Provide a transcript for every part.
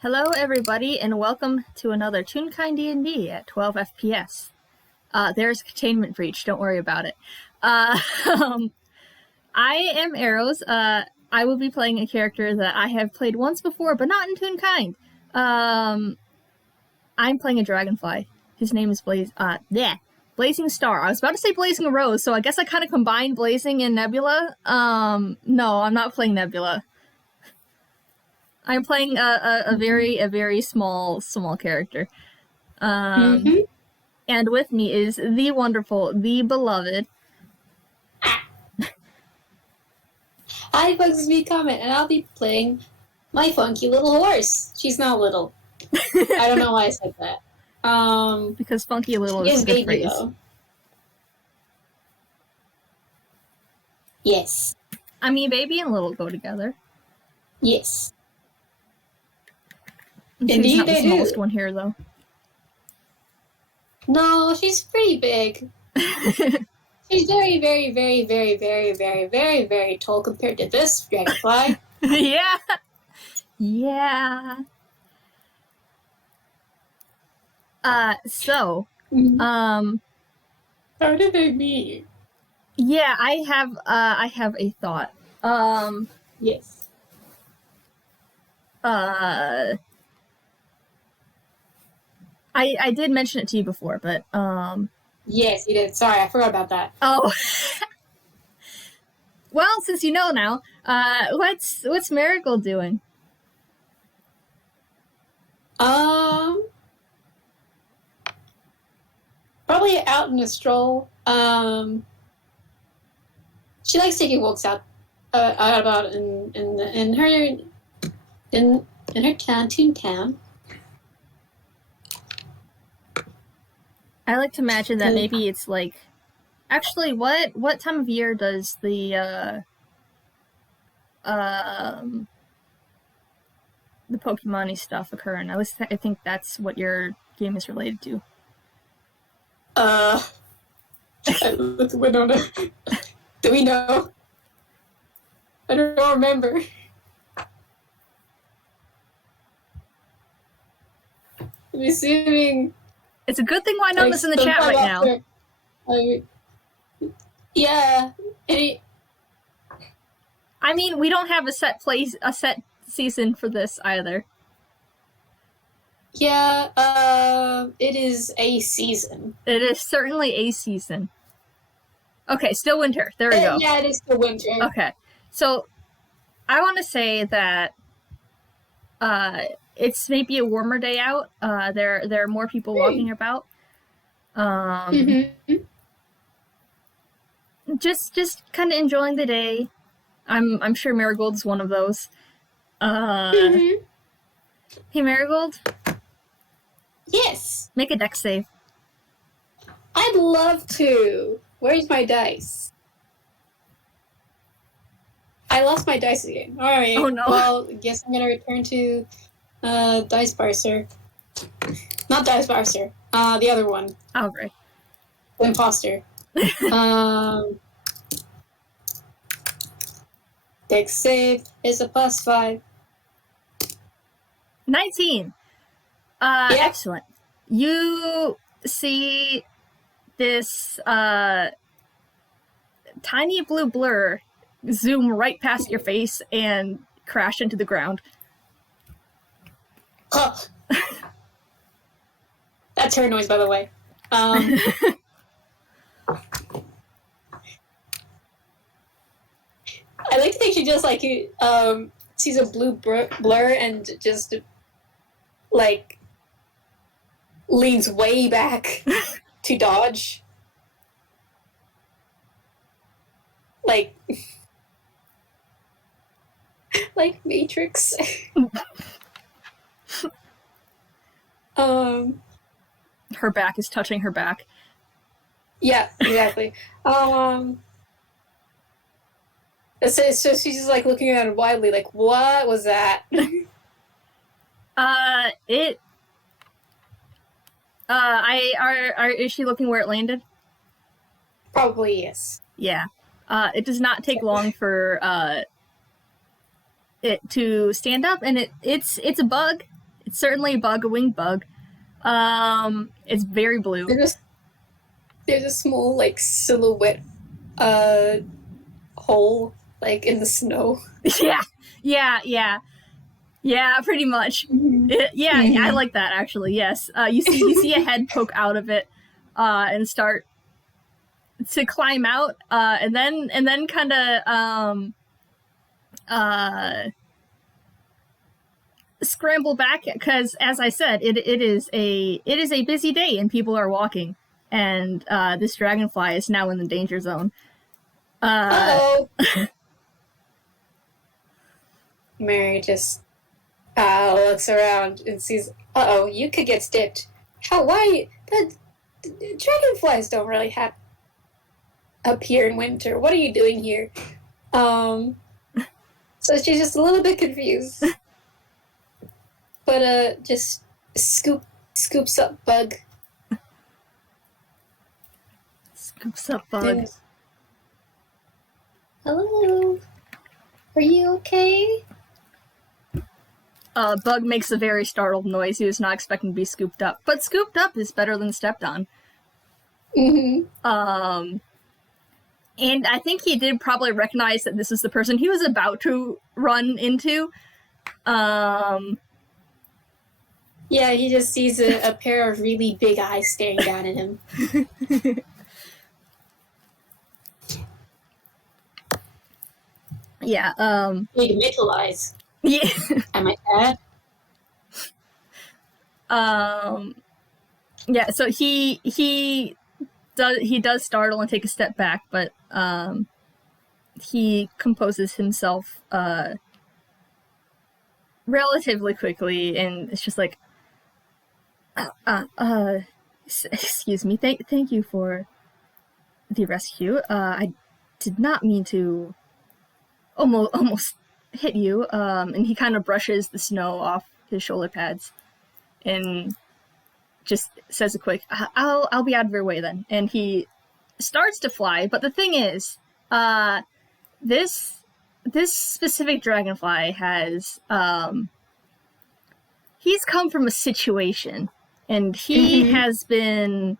Hello everybody and welcome to another Toonkind D&D at 12 FPS. There's containment breach, don't worry about it. I am Arrows. I will be playing a character that I have played once before, but not in Toonkind. I'm playing a dragonfly. His name is Blazing Star. I was about to say Blazing Rose, so I guess I kind of combined Blazing and Nebula. No, I'm not playing Nebula. I'm playing a very small character. And with me is the wonderful, the beloved. Hi, folks, it's me, Comet, and I'll be playing my funky little horse. She's not little. I don't know why I said that. Because funky little is a good phrase. Though. Yes. I mean, baby and little go together. Yes. She's not the smallest one here, though. No, she's pretty big. She's very, very, very, very, very, very, very, very tall compared to this dragonfly. Yeah. Yeah. How did they meet? Yeah, I have a thought. Yes. I did mention it to you before, but Yes, you did. Sorry, I forgot about that. Oh. Well, since you know now, what's Marigold doing? Probably out in a stroll. She likes taking walks out about in her town, Toontown. I like to imagine that maybe it's like, actually, what time of year does the Pokemon-y stuff occur in? I think that's what your game is related to. I don't know. Do we know? I don't remember. I'm assuming. It's a good thing I know this in the chat right now. Yeah. I mean, we don't have a set season for this either. Yeah, it is a season. It is certainly a season. Okay, still winter. There we go. Yeah, it is still winter. Okay, so I want to say that it's maybe a warmer day out. There are more people walking about. Just kind of enjoying the day. I'm sure Marigold is one of those. Hey, Marigold. Yes. Make a dex save. I'd love to. Where's my dice? I lost my dice again. All right. Oh no. Well, I guess I'm gonna return to Dice Parser. Not Dice Parser. The other one. Oh, great. The imposter. Dex save is a +5. 19. Yep. Excellent. You see this tiny blue blur zoom right past your face and crash into the ground. Huh. That's her noise, by the way. I like to think she just sees a blue blur and just leans way back to dodge. Like Matrix. Her back is touching her back. Yeah, exactly. So she's just looking around wildly, what was that? Is she looking where it landed? Probably yes. Yeah. It does not take long for it to stand up, and it's a bug. It's certainly a bug, a winged bug. It's very blue. There's a small, like, silhouette hole, like, in the snow. Yeah, pretty much. I like that, actually, yes. You see a head poke out of it, and start to climb out, and then kind of scramble back, because, as I said, it is a busy day and people are walking, and this dragonfly is now in the danger zone. Uh-oh. Mary just looks around and sees, uh-oh, you could get sticked. Why? The dragonflies don't really appear in winter. What are you doing here? So she's just a little bit confused. But just scoops up Bug. Scoops up Bug. And, hello? Are you okay? Bug makes a very startled noise. He was not expecting to be scooped up. But scooped up is better than stepped on. Mm-hmm. And I think he did probably recognize that this is the person he was about to run into. Yeah, he just sees a pair of really big eyes staring down at him. Yeah, Big metal eyes. Yeah. I might add. Yeah, so he does startle and take a step back, but he composes himself relatively quickly, and it's just like, excuse me, thank you for the rescue. I did not mean to almost hit you. And he kind of brushes the snow off his shoulder pads and just says a quick, I'll be out of your way then. And he starts to fly, but the thing is, this specific dragonfly has, he's come from a situation, and he has been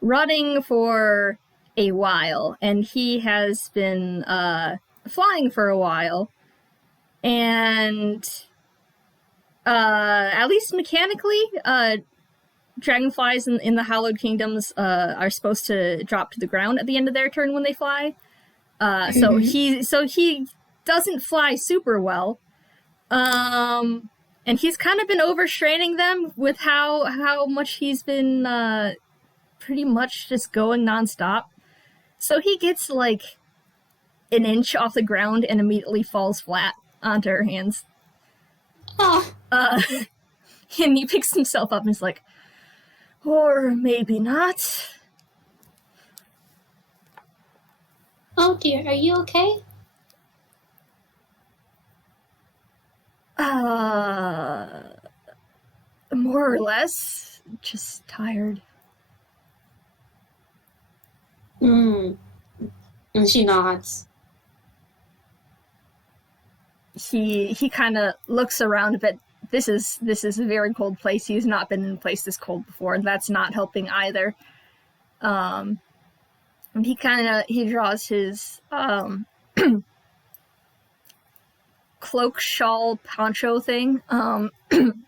running for a while, and he has been, flying for a while, and, at least mechanically, dragonflies in the Hallowed Kingdoms are supposed to drop to the ground at the end of their turn when they fly. So he doesn't fly super well. And he's kind of been overstraining them with how much he's been pretty much just going nonstop. So he gets like an inch off the ground and immediately falls flat onto her hands. Oh. And he picks himself up and is like, or maybe not. Oh dear, are you okay? More or less. Just tired. And she nods. He kind of looks around a bit. This is a very cold place. He's not been in a place this cold before, and that's not helping either. And he draws his cloak, shawl, poncho thing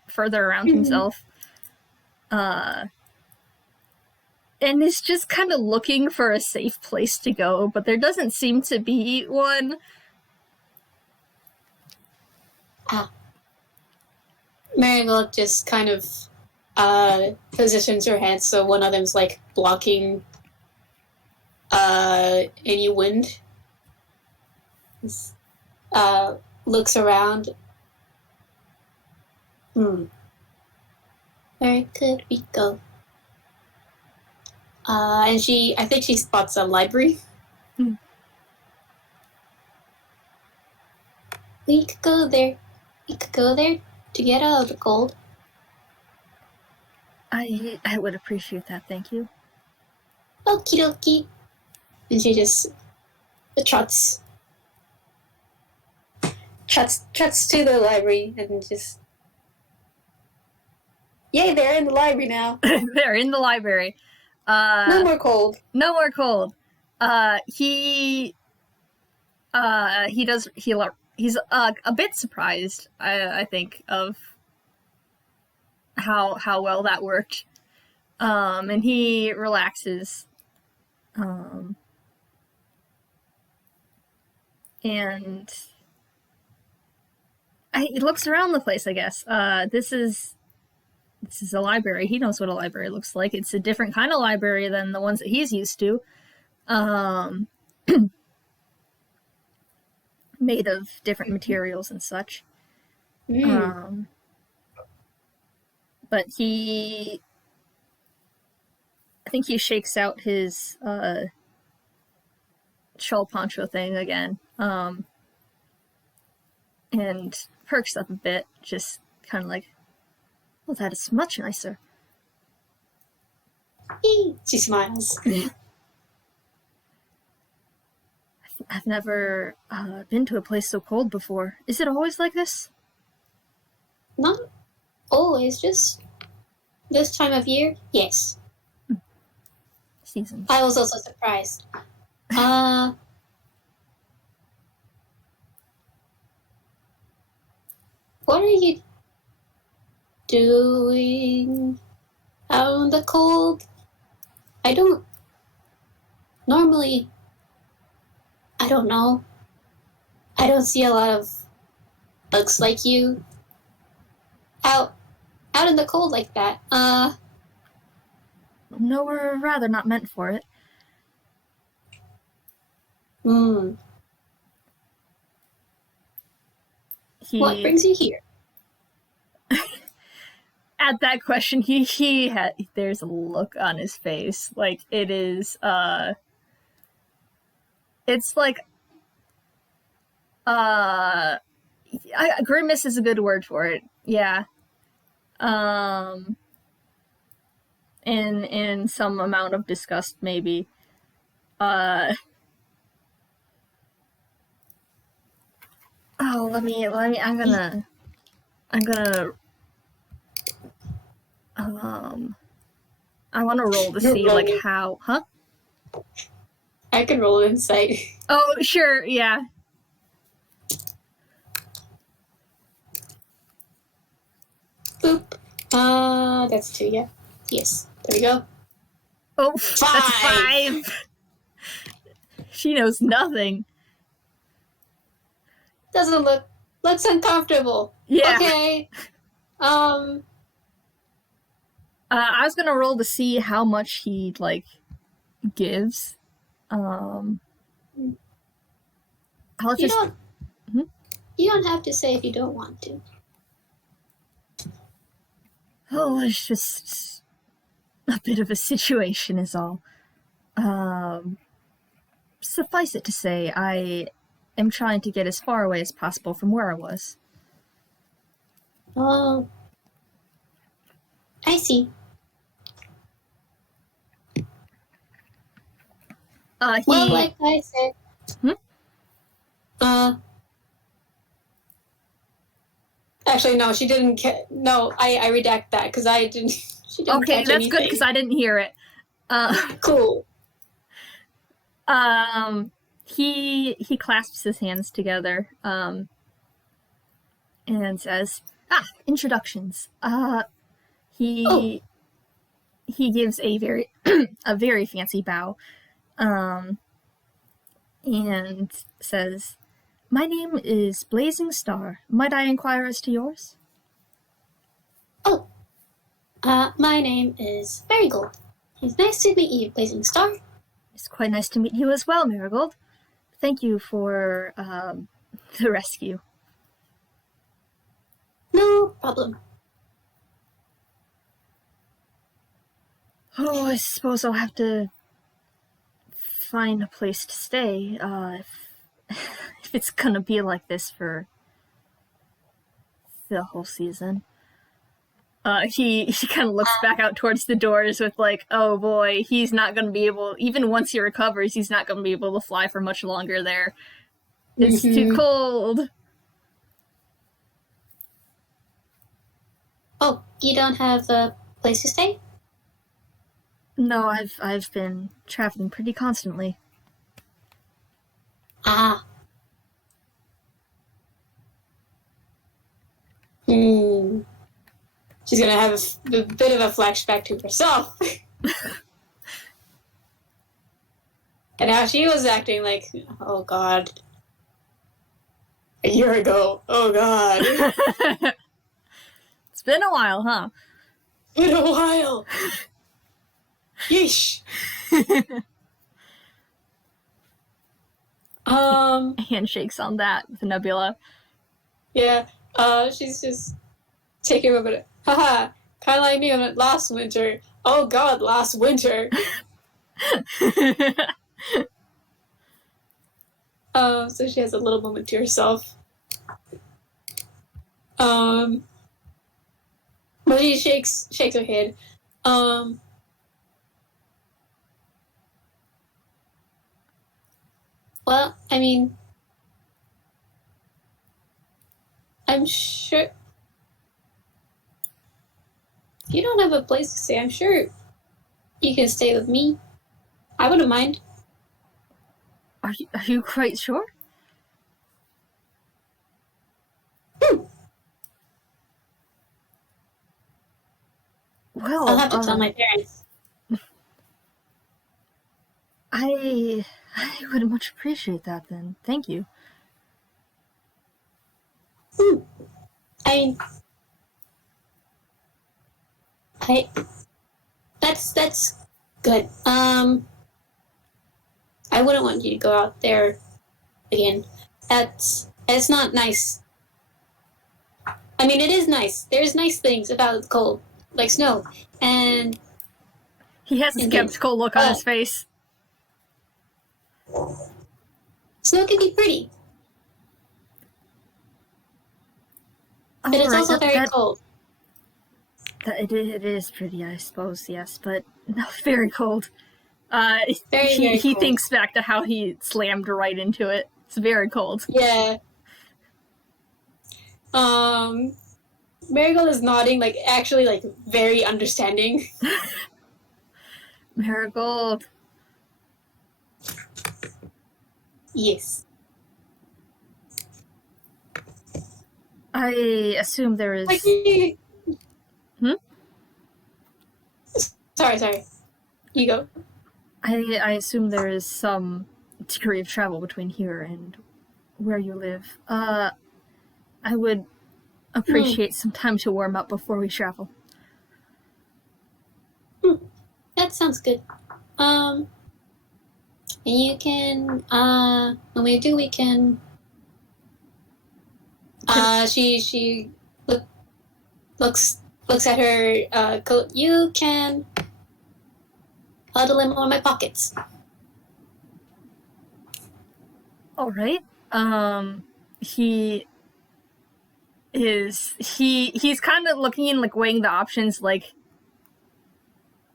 further around himself. And is just kind of looking for a safe place to go, but there doesn't seem to be one. Marigold just kind of positions her hands so one of them's like blocking any wind. Looks around. Where could we go? And I think she spots a library. We could go there. We could go there to get out of the cold. I would appreciate that, thank you. Okie dokie. And she just trots to the library and just Yay, they're in the library now. They're in the library. No more cold. No more cold. He's a bit surprised, I think, of how well that worked. And he relaxes. And he looks around the place, I guess. This is a library. He knows what a library looks like. It's a different kind of library than the ones that he's used to. Made of different materials and such. But I think he shakes out his shawl poncho thing again, and perks up a bit, just kind of like, oh, that is much nicer. She smiles. I've never been to a place so cold before. Is it always like this? Not always, just this time of year, yes. Seasons. I was also surprised. What are you doing out in the cold? I don't know. I don't see a lot of bugs like you out in the cold like that. No, we're rather not meant for it. What brings you here? At that question, there's a look on his face. Like, it is, it's like, grimace is a good word for it. Yeah. In some amount of disgust, maybe. Oh, let me, I'm gonna, I want to roll to see, like, how, huh? I can roll insight. Oh, sure, yeah. Boop. That's 2, yeah. Yes. There we go. Oh, 5! That's 5! She knows nothing. Looks uncomfortable. Yeah. Okay. I was gonna roll to see how much he, like, gives. I'll just... You don't have to say if you don't want to. Oh, it's just a bit of a situation is all. Suffice it to say, I am trying to get as far away as possible from where I was. Oh, I see. Well, like I said, actually, no, she didn't. No, I redact that because I didn't. She didn't. Okay, catch that's anything. good because I didn't hear it. Cool. He clasps his hands together, and says, introductions. He gives a very, a very fancy bow, and says, my name is Blazing Star. Might I inquire as to yours? Oh, my name is Marigold. It's nice to meet you, Blazing Star. It's quite nice to meet you as well, Marigold. Thank you for, the rescue. No problem. Oh, I suppose I'll have to find a place to stay, if it's gonna be like this for the whole season. He kind of looks back out towards the doors with, like, oh boy, he's not gonna be able, even once he recovers, he's not gonna be able to fly for much longer there. It's too cold. Oh, You don't have a place to stay? No, I've been traveling pretty constantly. Ah. Hmm. She's gonna have a bit of a flashback to herself. And how she was acting like, oh god. A year ago. Oh god. It's been a while, huh? Been a while. Yeesh. Handshakes on that with Nebula. Yeah. She's just taking a bit. Haha. Kind of like me last winter. Oh god, last winter. So she has a little moment to herself. But she shakes her head. Well, I mean, I'm sure if you don't have a place to stay, I'm sure you can stay with me. I wouldn't mind. Are you quite sure? Well, I'll have to tell my parents. I would much appreciate that then. Thank you. I that's good. I wouldn't want you to go out there again. It's not nice. I mean, it is nice. There's nice things about the cold, like snow, and he has a skeptical look on his face. Snow can be pretty, but it's also very cold. It is pretty, I suppose, yes, but no, very cold. Very he cold. thinks back to how he slammed right into it. It's very cold. Yeah. Marigold is nodding, like, actually, like, very understanding. Marigold. Yes. I assume there is... Sorry. You go. I assume there is some degree of travel between here and where you live. I would appreciate some time to warm up before we travel. That sounds good. And you can, when we do, we can, she looks at her, coat. You can huddle in one of my pockets. All right. He's kind of looking and like weighing the options, like,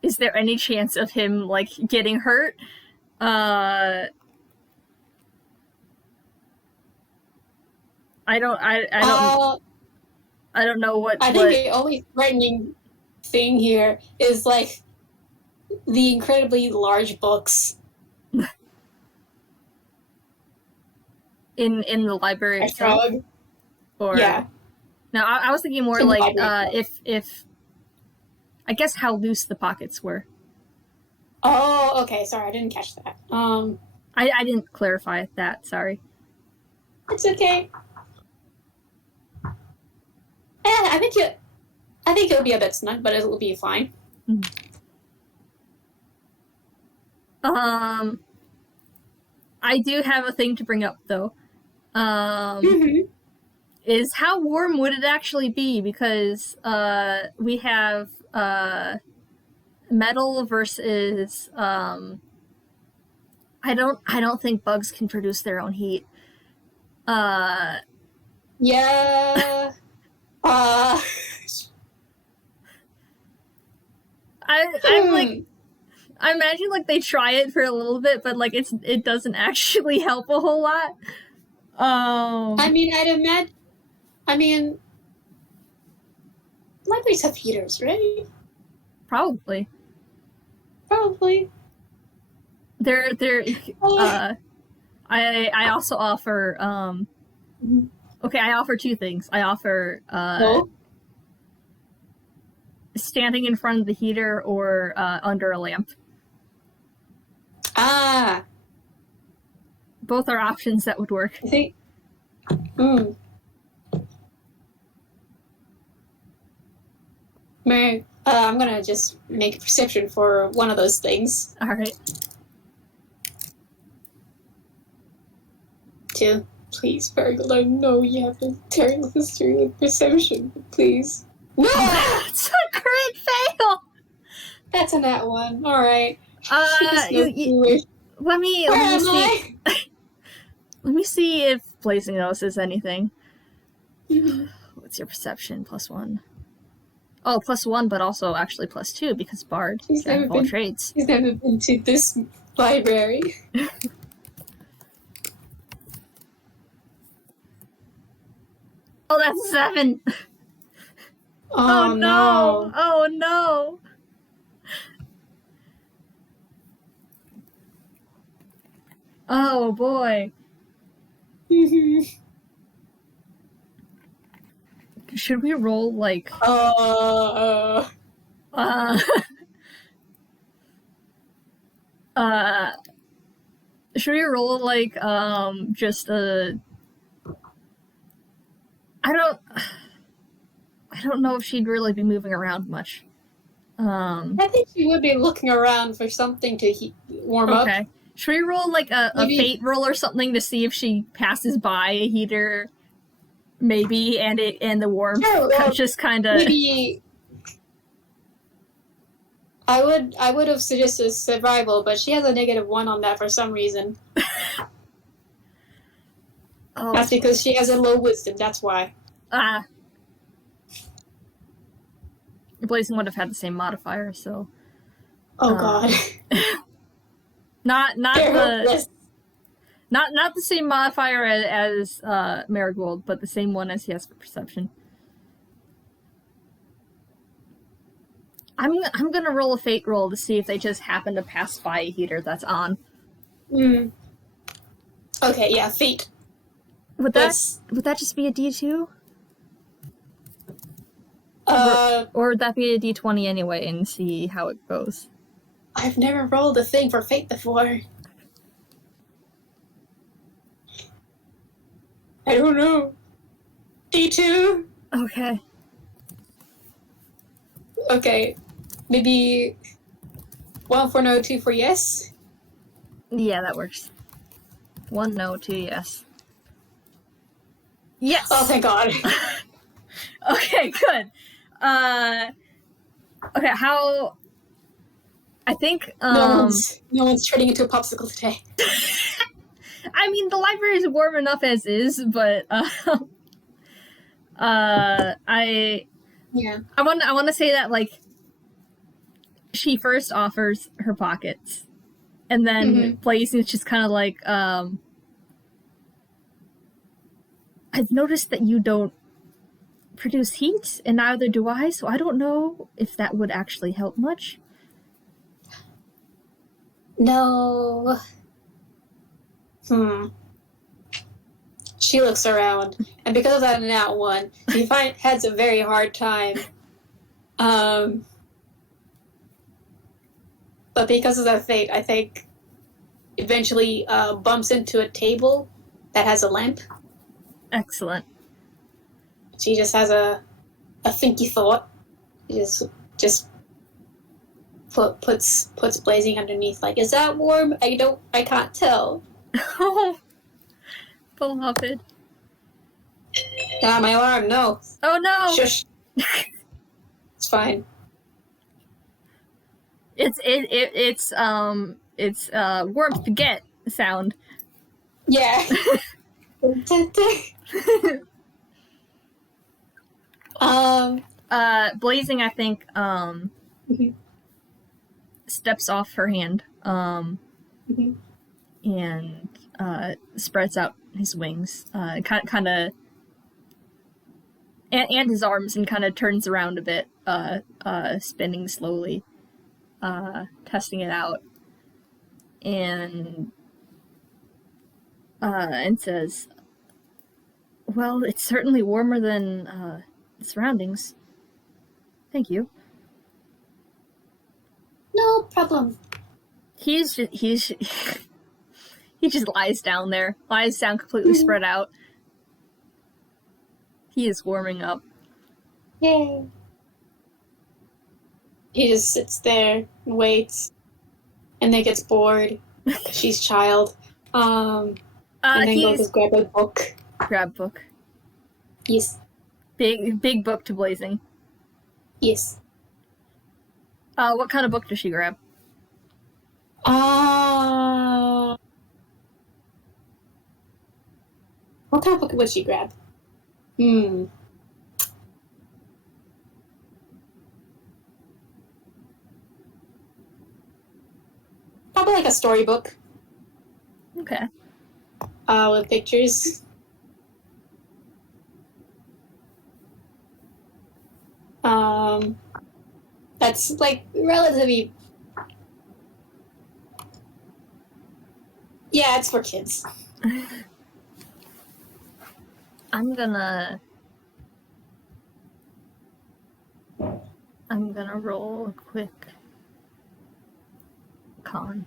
is there any chance of him like getting hurt? I don't know what. I think the only threatening thing here is like the incredibly large books in the library itself. Or yeah. No, I was thinking more like if I guess how loose the pockets were. Oh, okay. Sorry, I didn't catch that. I didn't clarify that. Sorry. It's okay. Yeah, I think it'll be a bit snug, but it'll be fine. I do have a thing to bring up though. Is how warm would it actually be? Because we have metal versus I don't think bugs can produce their own heat. Yeah. I'm like, I imagine like they try it for a little bit, but like it doesn't actually help a whole lot. I mean, let libraries have heaters, right? Probably. Probably. They're I also offer okay, I offer two things. I offer No. standing in front of the heater or under a lamp. Ah. Both are options that would work. I think. Mary, I'm gonna just make a perception for one of those things. All right. 2. Please, Marigold, I know you have a terrible history with perception, but please. No! That's a crit fail! That's a nat 1. Alright. Let me see. Let me see if Blazing notices anything. What's your perception? +1. Oh, +1, but also actually +2 because Bard. He's never been trades. He's never been to this library. Oh, that's 7. Oh no. Oh no. Oh boy. Should we roll like should we roll like just a I don't know if she'd really be moving around much. I think she would be looking around for something to warm up. Okay. Should we roll like a fate roll or something to see if she passes by a heater? Maybe, and the warmth just kind of. Maybe. I would have suggested survival, but she has a -1 on that for some reason. Oh. That's because she has a low wisdom. That's why. Blazing would have had the same modifier, so. Oh God. Not the same modifier as Marigold, but the same one as he has for perception. I'm gonna roll a fate roll to see if they just happen to pass by a heater that's on. Okay, yeah, fate. Would that just be a D2? Or would that be a D20 anyway and see how it goes? I've never rolled a thing for fate before. I don't know. D2? Okay. Okay. Maybe 1 for no, 2 for yes? Yeah, that works. 1 no, 2 yes. Yes! Oh, thank God. Okay, good. Okay, how... I think, No one's turning into a popsicle today. I mean, the library is warm enough as is, but, I want to say that, like, she first offers her pockets, and then Blazing's just kind of like, I've noticed that you don't produce heat, and neither do I, so I don't know if that would actually help much. No. She looks around, and because of that nat 1, she has a very hard time. But because of that fate, I think eventually bumps into a table that has a lamp. Excellent. She just has a thinky thought. She just puts Blazing underneath. Like, is that warm? I can't tell. Oh, beloved. My alarm. No. Oh no. Shush. It's fine. It's warmth to get sound. Yeah. Blazing, I think, steps off her hand, and spreads out his wings, kind of and his arms, and kind of turns around a bit, spinning slowly, testing it out, and says, "Well, it's certainly warmer than the surroundings. Thank you." No problem. He just lies down there, lies down completely spread out. He is warming up. Yay. He just sits there and waits, and then gets bored. She's child. And then goes to grab a book. Grab book. Yes. Big book to blazing. Yes. What kind of book does she grab? What kind of book would she grab? Probably like a storybook. Okay. With pictures. That's like relatively. Yeah, it's for kids. I'm gonna roll a quick con.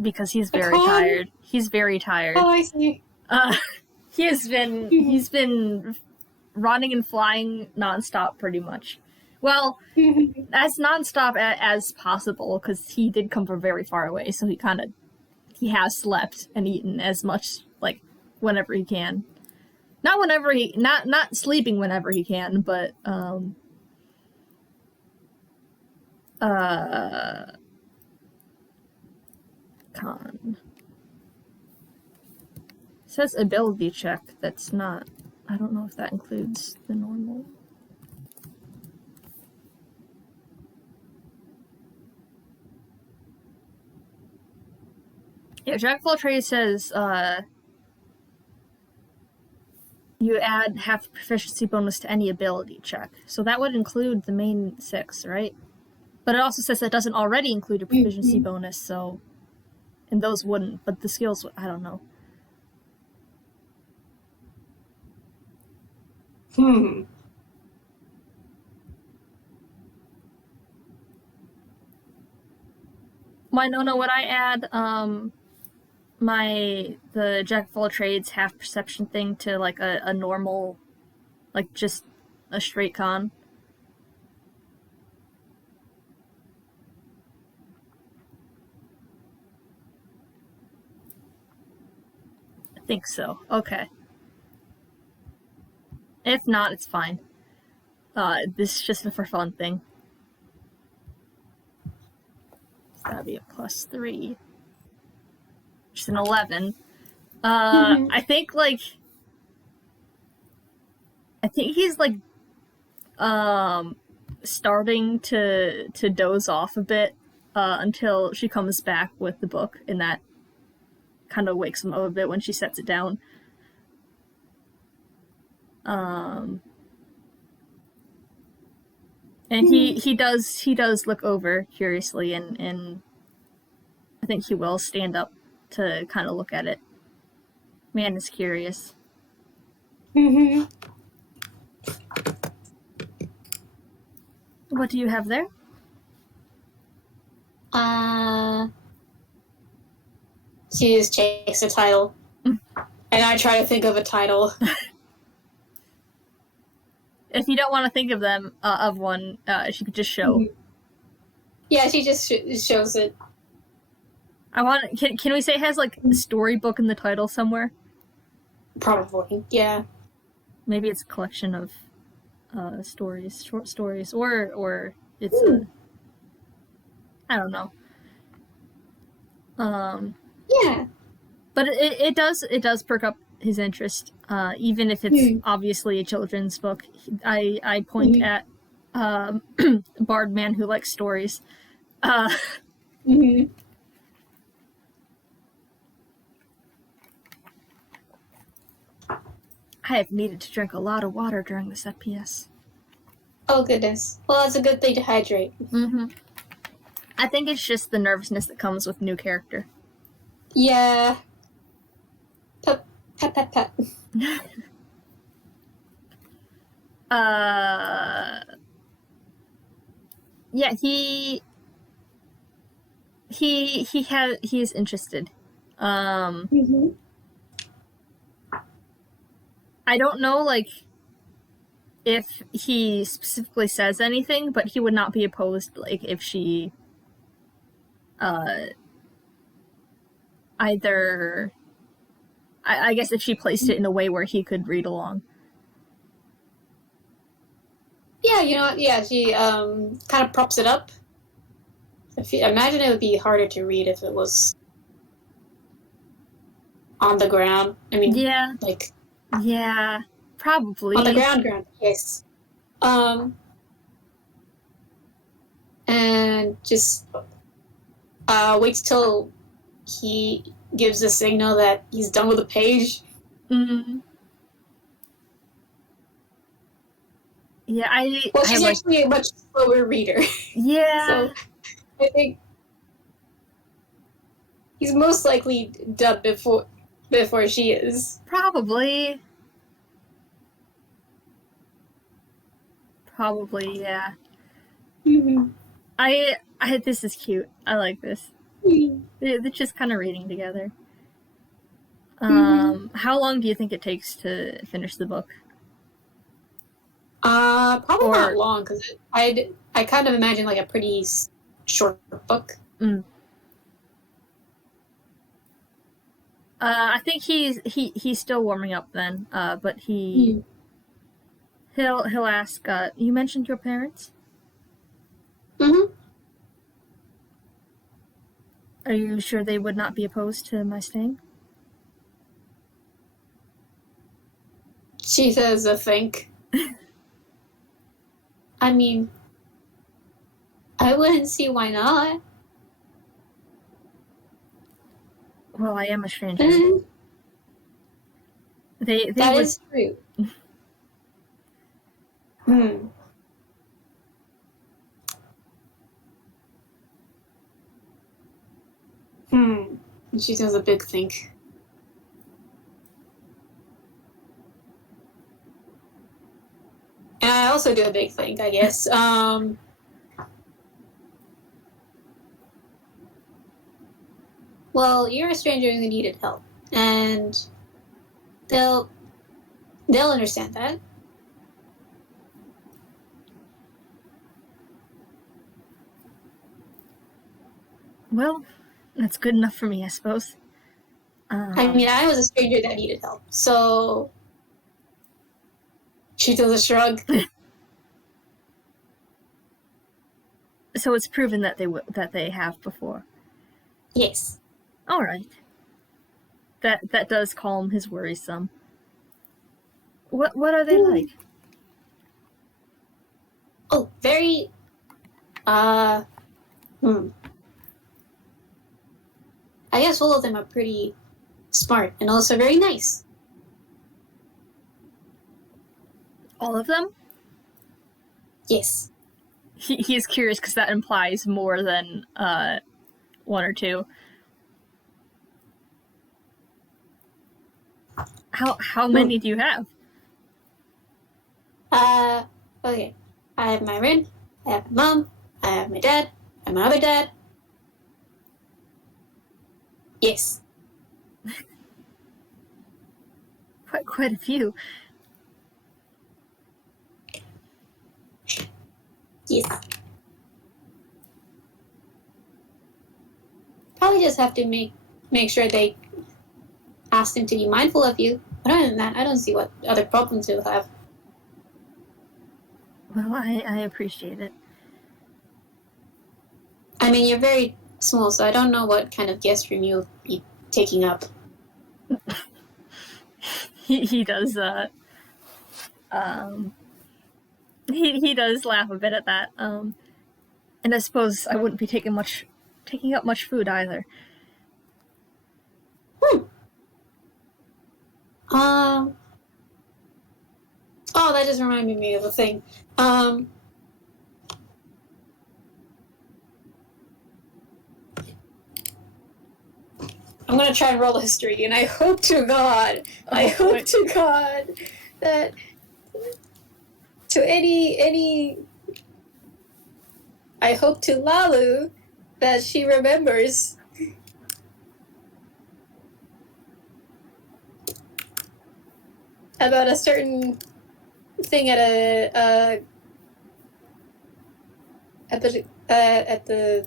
Because he's very tired. He's very tired. Oh, I see. He's been running and flying nonstop pretty much. Well, as nonstop as possible, because he did come from very far away, so he has slept and eaten as much, like, whenever he can. Not sleeping whenever he can, but con. It says ability check. That's not. I don't know if that includes the normal. Yeah, Dragonfly trade says you add half the proficiency bonus to any ability check. So that would include the main 6, right? But it also says that doesn't already include a proficiency bonus, so. And those wouldn't, but the skills, I don't know. Winona, would I add the Jack of all trades half perception thing to like a normal, like just a straight con? I think so. Okay. If not, it's fine. This is just a for fun thing. So that'd be a +3. Which is an 11. I think he's like starting to doze off a bit until she comes back with the book, and that kind of wakes him up a bit when she sets it down. And he does look over curiously, and I think he will stand up to kind of look at it. Man is curious. What do you have there? She just takes a title. And I try to think of a title. If you don't want to think of them, of one, she could just show. Yeah, she just shows it. Can we say it has like a storybook in the title somewhere? Probably, yeah. Maybe it's a collection of stories, short stories, or it's I don't know. Yeah. But it does perk up his interest, even if it's obviously a children's book. I point at Bard Man who likes stories. I have needed to drink a lot of water during this FPS. Oh, goodness. Well, that's a good thing to hydrate. Mm-hmm. I think it's just the nervousness that comes with new character. Yeah. Pet, pet, pet, pet. Yeah, he is interested. Mm-hmm. I don't know, like, if he specifically says anything, but he would not be opposed, like, if she, either, I guess if she placed it in a way where he could read along. Yeah, you know what? Yeah, she kind of props it up. Imagine it would be harder to read if it was on the ground. I mean, Yeah. like Yeah, probably. on the ground. Yes. And just waits till he gives a signal that he's done with the page. Mm-hmm. Yeah, Well, she's actually a much slower reader. Yeah. So I think he's most likely done before she is. Probably. Probably, yeah. Mm-hmm. This is cute. I like this. Mm-hmm. They're just kind of reading together. Mm-hmm. How long do you think it takes to finish the book? Probably not long, because I kind of imagine like a pretty short book. I think he's still warming up then. But he'll ask. You mentioned your parents. Mm-hmm. Are you sure they would not be opposed to my staying? She says, I think. I mean, I wouldn't see why not. Well, I am a stranger. They that would... is true. She does a big think. And I also do a big think, I guess. Well, you're a stranger who needed help, and they'll understand that. Well, that's good enough for me, I suppose. I mean, I was a stranger that needed help, so she does a shrug. So it's proven that they have before. Yes. All right. That does calm his worries some. What are they like? Oh, very. I guess all of them are pretty smart and also very nice. All of them? Yes. He's curious because that implies more than one or two. How many do you have? Okay. I have my Rin, I have my mom, I have my dad, and my other dad. Yes. Quite a few. Yes. Probably just have to make sure they ask them to be mindful of you. But other than that, I don't see what other problems you'll have. Well, I appreciate it. I mean, you're very small, so I don't know what kind of guest room you'll be taking up. He does he does laugh a bit at that. And I suppose I wouldn't be taking up much food either. Oh, that just reminded me of a thing. I'm gonna try and roll a history, and I hope to God, that to any, I hope to Lalu that she remembers. About a certain thing at at the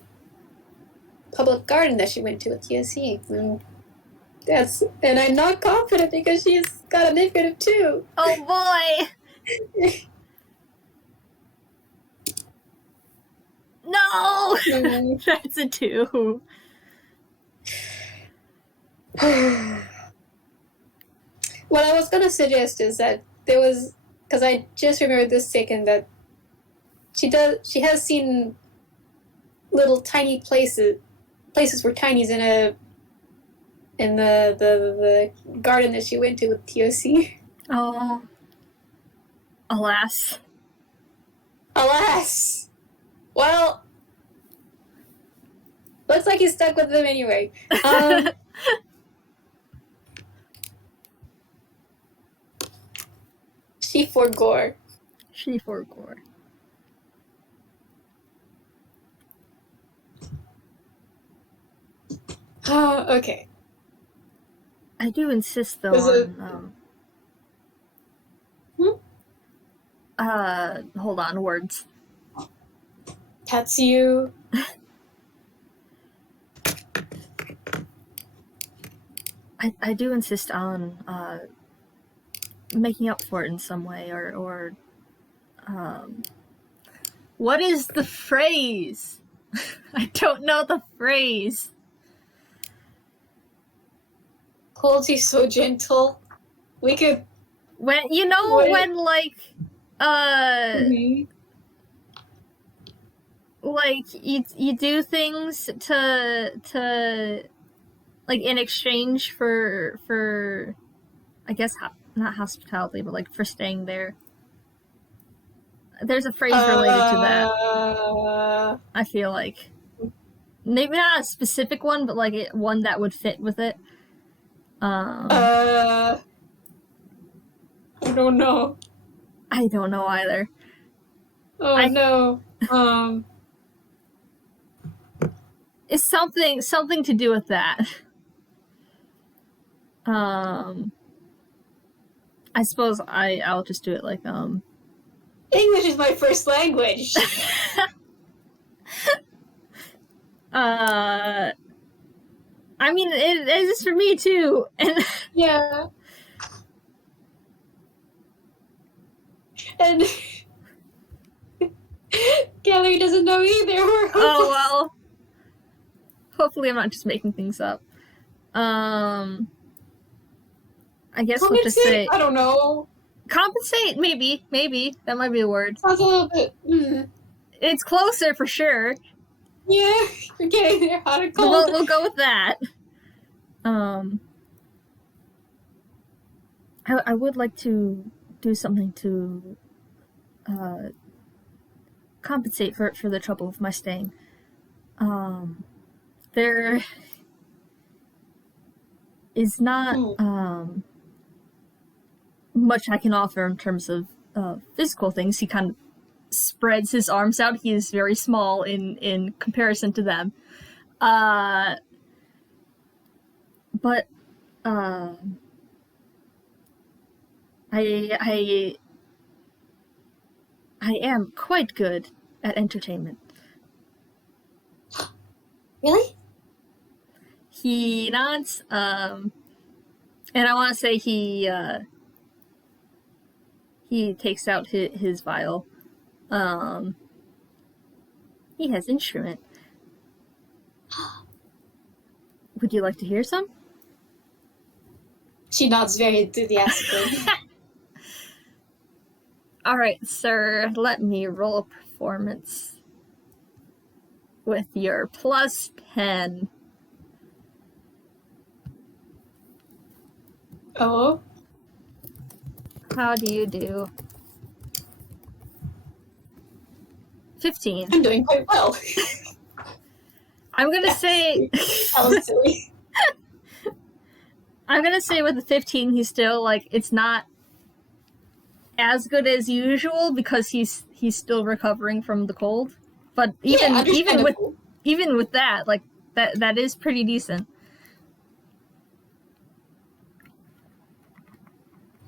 public garden that she went to at TSC. And I'm not confident because she's got a negative too. Oh boy! No! That's a 2. What I was gonna suggest is that there was, because I just remembered this second, that she has seen little tiny places where Tiny's in the garden that she went to with TOC. Oh. Alas. Alas! Well, looks like he's stuck with them anyway. She forgore. She forgore. Okay. I do insist though on hold on, words. Tatsu. I do insist on making up for it in some way, or what is the phrase? I don't know the phrase. Quality's so gentle. We could when like like you do things to like in exchange for I guess not hospitality, but like for staying there. There's a phrase related to that. I feel like maybe not a specific one, but like one that would fit with it. I don't know. I don't know either. Oh no. It's something to do with that. I suppose I'll just do it like English is my first language. I mean it is for me too. And yeah. And Gallery doesn't know either. Oh well. Hopefully I'm not just making things up. I guess we'll just say I don't know. Compensate, maybe that might be a word. Sounds a little bit. It's closer for sure. Yeah, you're getting there. Hot and cold. We'll go with that. I would like to do something to compensate for the trouble of my staying. There is not much I can offer in terms of physical things. He kind of spreads his arms out. He is very small in comparison to them. But I am quite good at entertainment. Really? He nods, and I want to say he takes out his vial. He has instrument. Would you like to hear some? She nods very enthusiastically. All right, sir. Let me roll a performance with your +10. Oh. How do you do? 15. I'm doing quite well. I'm gonna say. That was silly. I'm gonna say with the 15, he's still like it's not as good as usual because he's still recovering from the cold. But even with that, like that is pretty decent.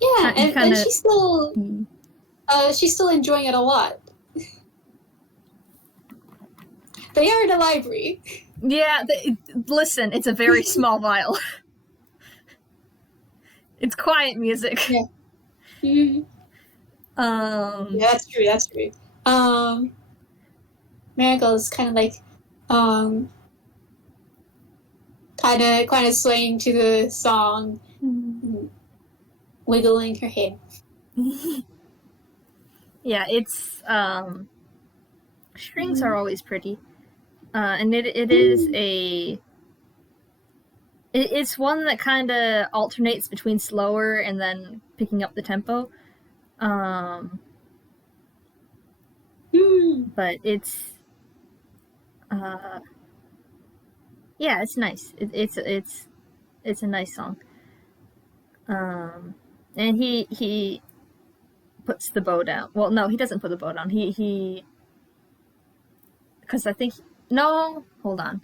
Yeah, and she's still enjoying it a lot. They are in a library. Yeah, listen, it's a very small vial. It's quiet music. Yeah. Mm-hmm. Yeah, that's true. Marigold is kind of like, kind of swaying to the song, wiggling her head. Yeah, it's strings are always pretty, and it is it's one that kind of alternates between slower and then picking up the tempo. But it's yeah, it's nice. It's a nice song. And he puts the bow down. Well, no, he doesn't put the bow down. He because I think no, hold on.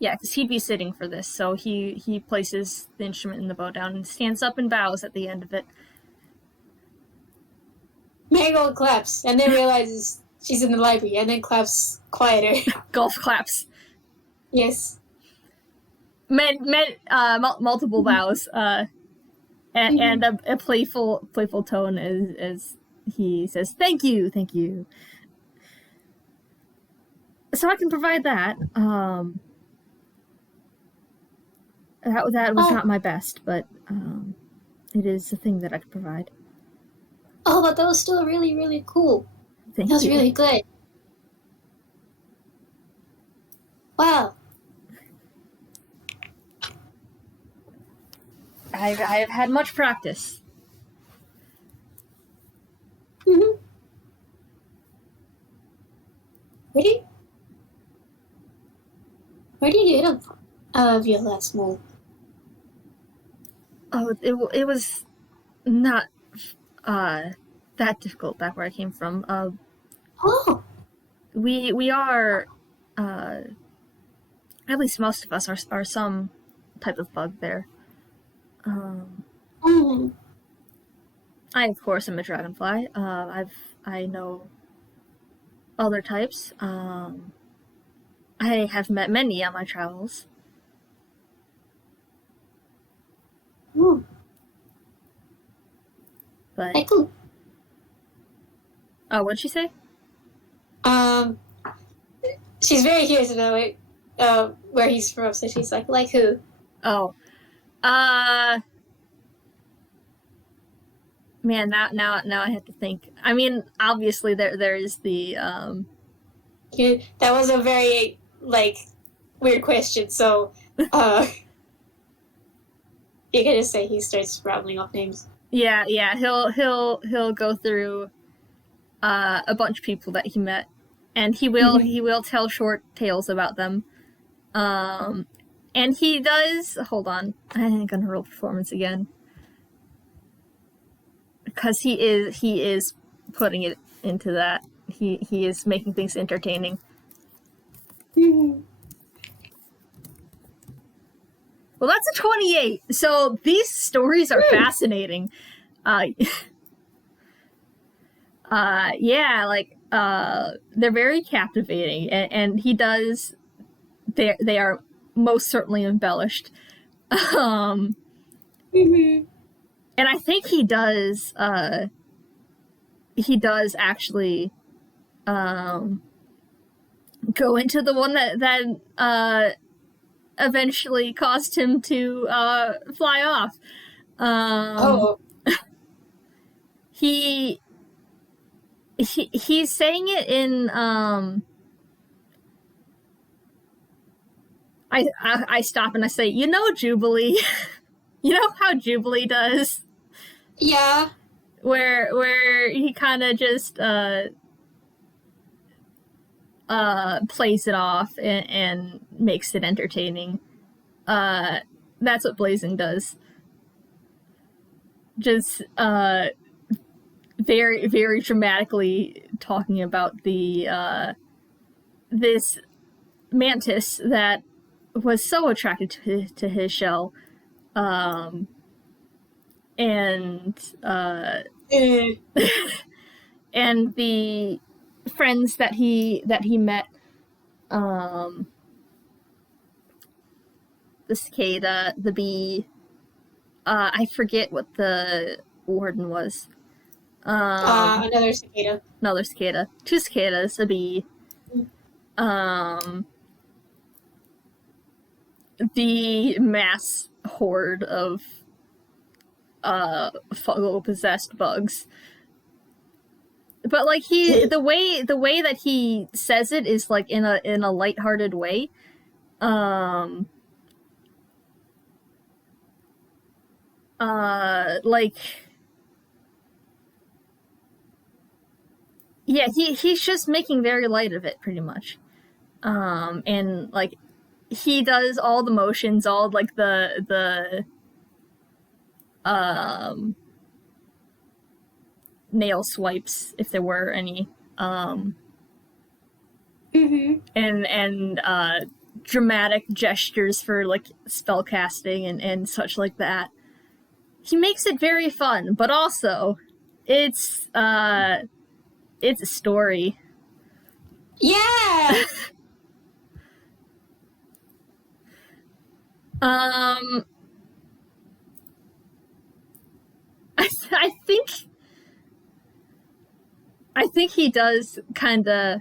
Yeah, because he'd be sitting for this, so he places the instrument in the bow down and stands up and bows at the end of it. Marigold claps and then realizes she's in the library and then claps quieter. Golf claps. Yes. Multiple bows. And a playful tone as he says, "Thank you." So I can provide that. That was not my best, but it is a thing that I could provide. Oh, but that was still really, really cool. Thank that was you. really good. Wow. I have had much practice. Mm-hmm. Where did you get of your last move? Oh, it was not that difficult back where I came from. Oh. We are at least most of us are some type of bug there. I of course am a dragonfly. I know other types. I have met many on my travels. But cool. Oh, what'd she say? She's very curious to know where he's from, so she's like who? Oh. Man, now I have to think. I mean, obviously there is the Yeah, that was a very weird question, so you can just say he starts rattling off names. Yeah, he'll go through a bunch of people that he met, and he will tell short tales about them. And he does. Hold on, I'm gonna roll performance again because he is putting it into that. He is making things entertaining. Well, that's a 28. So these stories are fascinating. They're very captivating, and he does. They are most certainly embellished. And I think he does. He does actually go into the one that eventually caused him to fly off. He's saying it in I stop and I say, you know, Jubilee. You know how Jubilee does? Yeah. Where he kind of just plays it off and makes it entertaining. That's what Blazing does. Just very, very dramatically talking about the this mantis that was so attracted to his shell, and and the friends that he met, the cicada, the bee. I forget what the warden was. Another cicada. Another cicada. Two cicadas, a bee. The mass horde of fungal-possessed bugs. But like the way that he says it is like in a lighthearted way. Like, yeah, he's just making very light of it, pretty much. And like he does all the motions, all like the nail swipes, if there were any, and dramatic gestures for like spell casting and such like that. He makes it very fun, but also it's a story. Yeah. I think he does kind of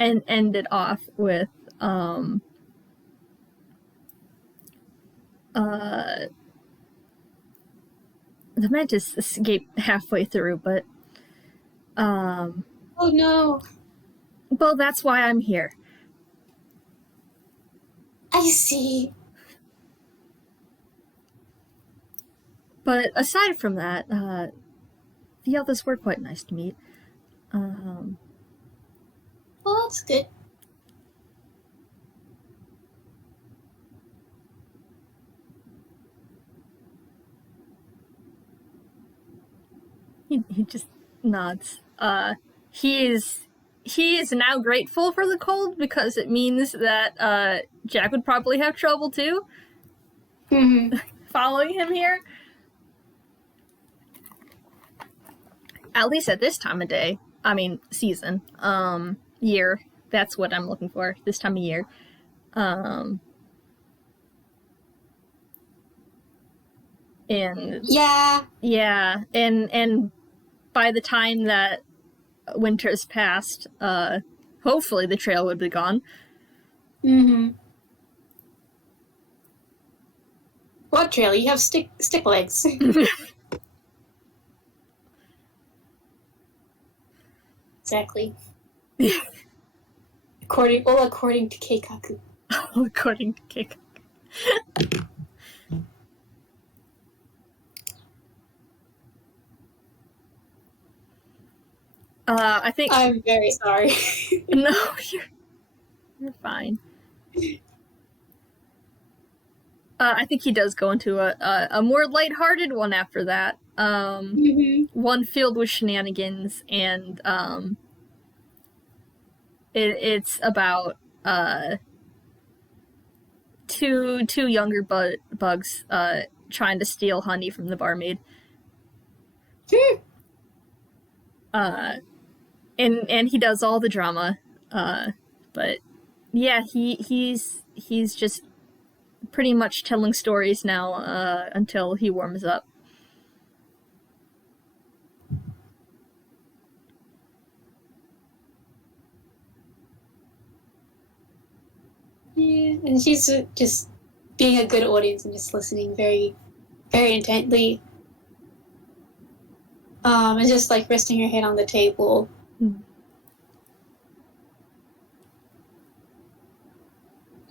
and end it off with the mantis escaped halfway through, but oh no. Well, that's why I'm here. I see. But aside from that, the others were quite nice to meet. Well, that's good. He just nods. He is now grateful for the cold because it means that Jack would probably have trouble too. Following him here. At least at this time of day. I mean, season. Year. That's what I'm looking for. This time of year. And yeah, and by the time that winter's passed, hopefully the trail would be gone. What trail? You have stick legs. Exactly. according to Keikaku. According to Keikaku. I think I'm very sorry. No, you're fine. I think he does go into a more lighthearted one after that. One filled with shenanigans, and it's about two younger bugs trying to steal honey from the barmaid. And he does all the drama, but yeah, he's just pretty much telling stories now until he warms up. Yeah, and she's just being a good audience and just listening very, very intently. And just like resting her head on the table.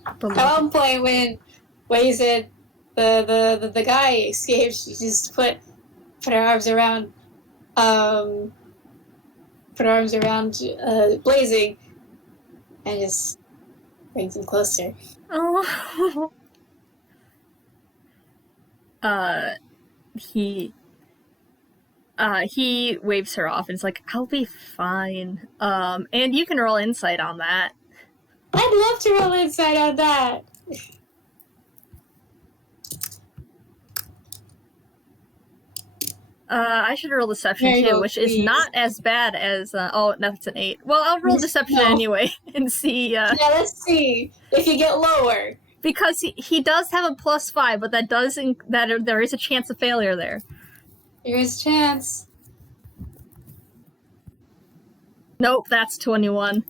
At one point when he said the guy escaped, she just put her arms around put her arms around Blazing and just brings him closer. Oh. He waves her off and is like, I'll be fine. And you can roll insight on that. I'd love to roll insight on that. I should roll deception too, which is not as bad as. Oh, that's an 8. Well, I'll roll deception anyway and see. Yeah, let's see if you get lower. Because he does have a +5, but that does that there is a chance of failure there. There is a chance. Nope, that's 21.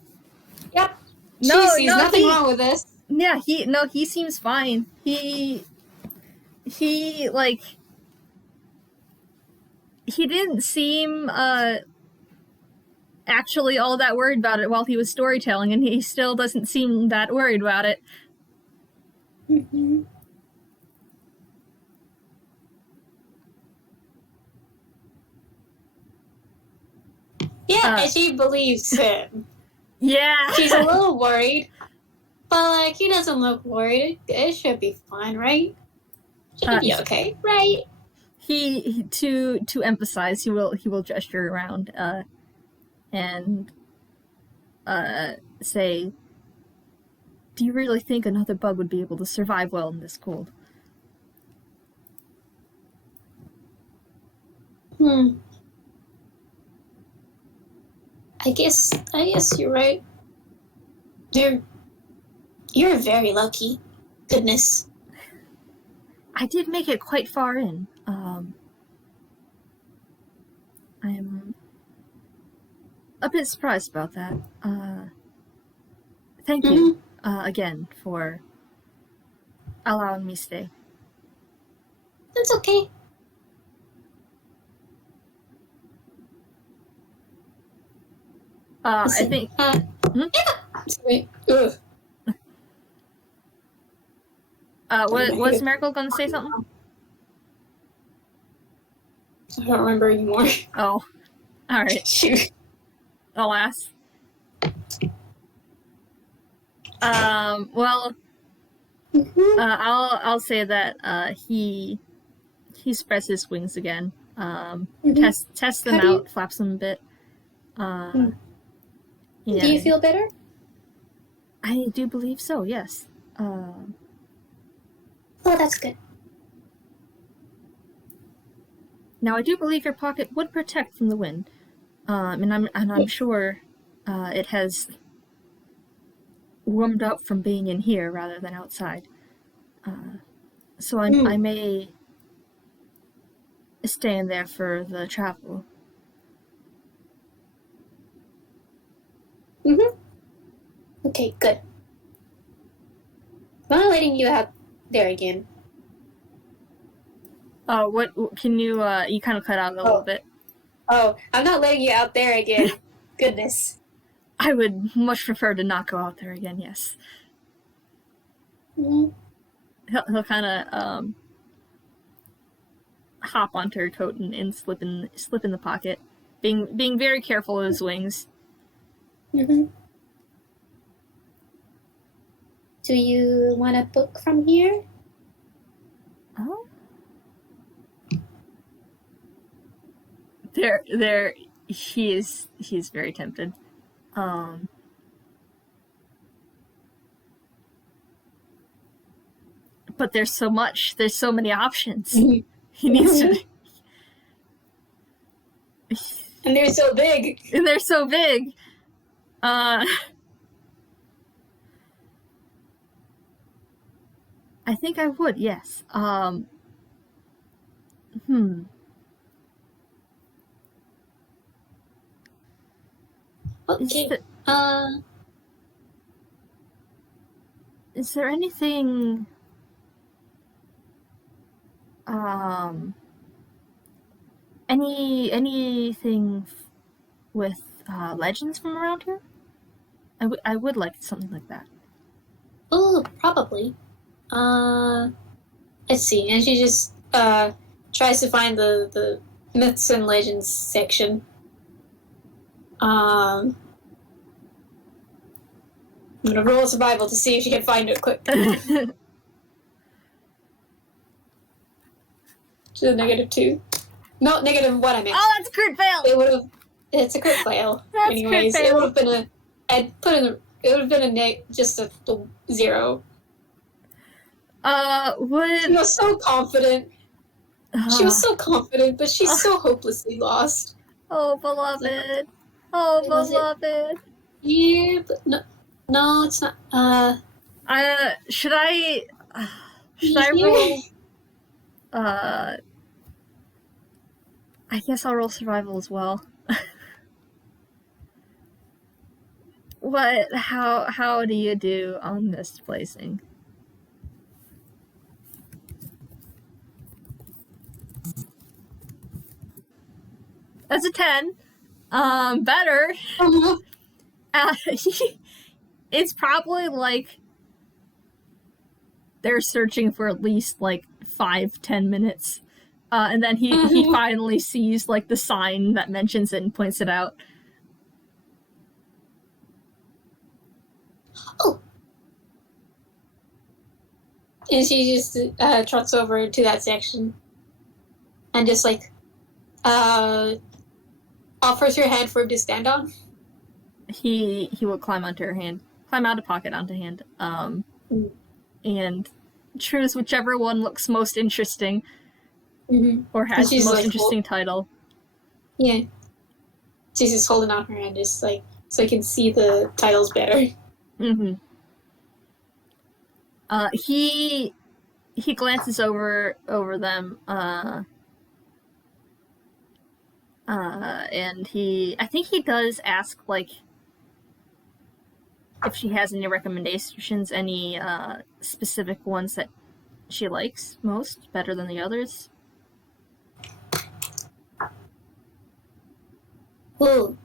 Yep. She sees nothing wrong with this. Yeah, he seems fine. He didn't seem actually all that worried about it while he was storytelling, and he still doesn't seem that worried about it. Mm-hmm. Yeah, and she believes him. Yeah. She's a little worried, but he doesn't look worried. It should be fine, right? Should be okay, right? He to emphasize, he will gesture around and say, do you really think another bug would be able to survive well in this cold? I guess you're right. You're very lucky. Goodness. I did make it quite far in. I'm a bit surprised about that. Thank you again for allowing me stay. That's okay. Listen, I think. Wait. Ugh. Was Marigold going to say something? I don't remember anymore. Oh, all right. Shoot. Alas. Well, I'll say that he spreads his wings again. Tests them out, flaps them a bit. Do you feel better? I do believe so. Yes. Oh, that's good. Now I do believe your pocket would protect from the wind, and I'm sure it has warmed up from being in here rather than outside. So I may stay in there for the travel. Okay, good. I'm not letting you out there again. Oh, what can you? You kind of cut out a little bit. Oh, I'm not letting you out there again. Goodness. I would much prefer to not go out there again. Yes. He'll kind of hop onto her coat and slip in the pocket, being very careful of his wings. Do you want a book from here? Oh. He is very tempted. But there's so many options. He needs to. And they're so big. I think I would, yes. Okay. Is there anything anything with legends from around here? I would like something like that. Oh, probably. Let's see. And she just tries to find the myths and legends section. I'm gonna roll survival to see if she can find it quick. To the -2. No, -1, I meant. Oh, that's a crit fail! It's a crit fail. That's Anyways, crit fail. it would have been it would have been just a 0. She was so confident. She was so confident, but she's so hopelessly lost. Oh, beloved. Oh, beloved. Yeah, but no, it's not. Should I Yeah. roll? I guess I'll roll survival as well. How do you do on this placing? That's a 10. Better. It's probably like they're searching for at least like 5-10 minutes. And then he finally sees like the sign that mentions it and points it out. Oh. And she just trots over to that section and just like offers her hand for him to stand on. He will climb out of pocket onto hand, and choose whichever one looks most interesting, or has the most interesting title. Yeah, she's just holding out her hand, just like so you can see the titles better. He glances over them, and I think he does ask like if she has any recommendations, any specific ones that she likes most, better than the others. Ooh,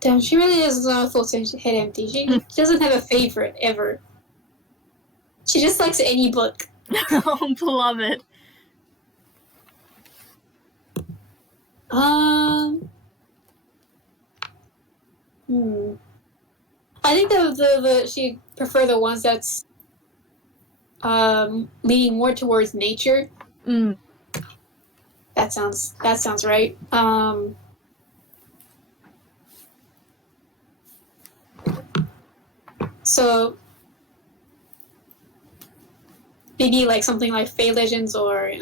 Damn, she really doesn't know thoughts in her head empty. She doesn't have a favorite ever. She just likes any book. Oh, beloved. I think the she prefer the ones that's leaning more towards nature. That sounds right. So maybe like something like Fey Legends or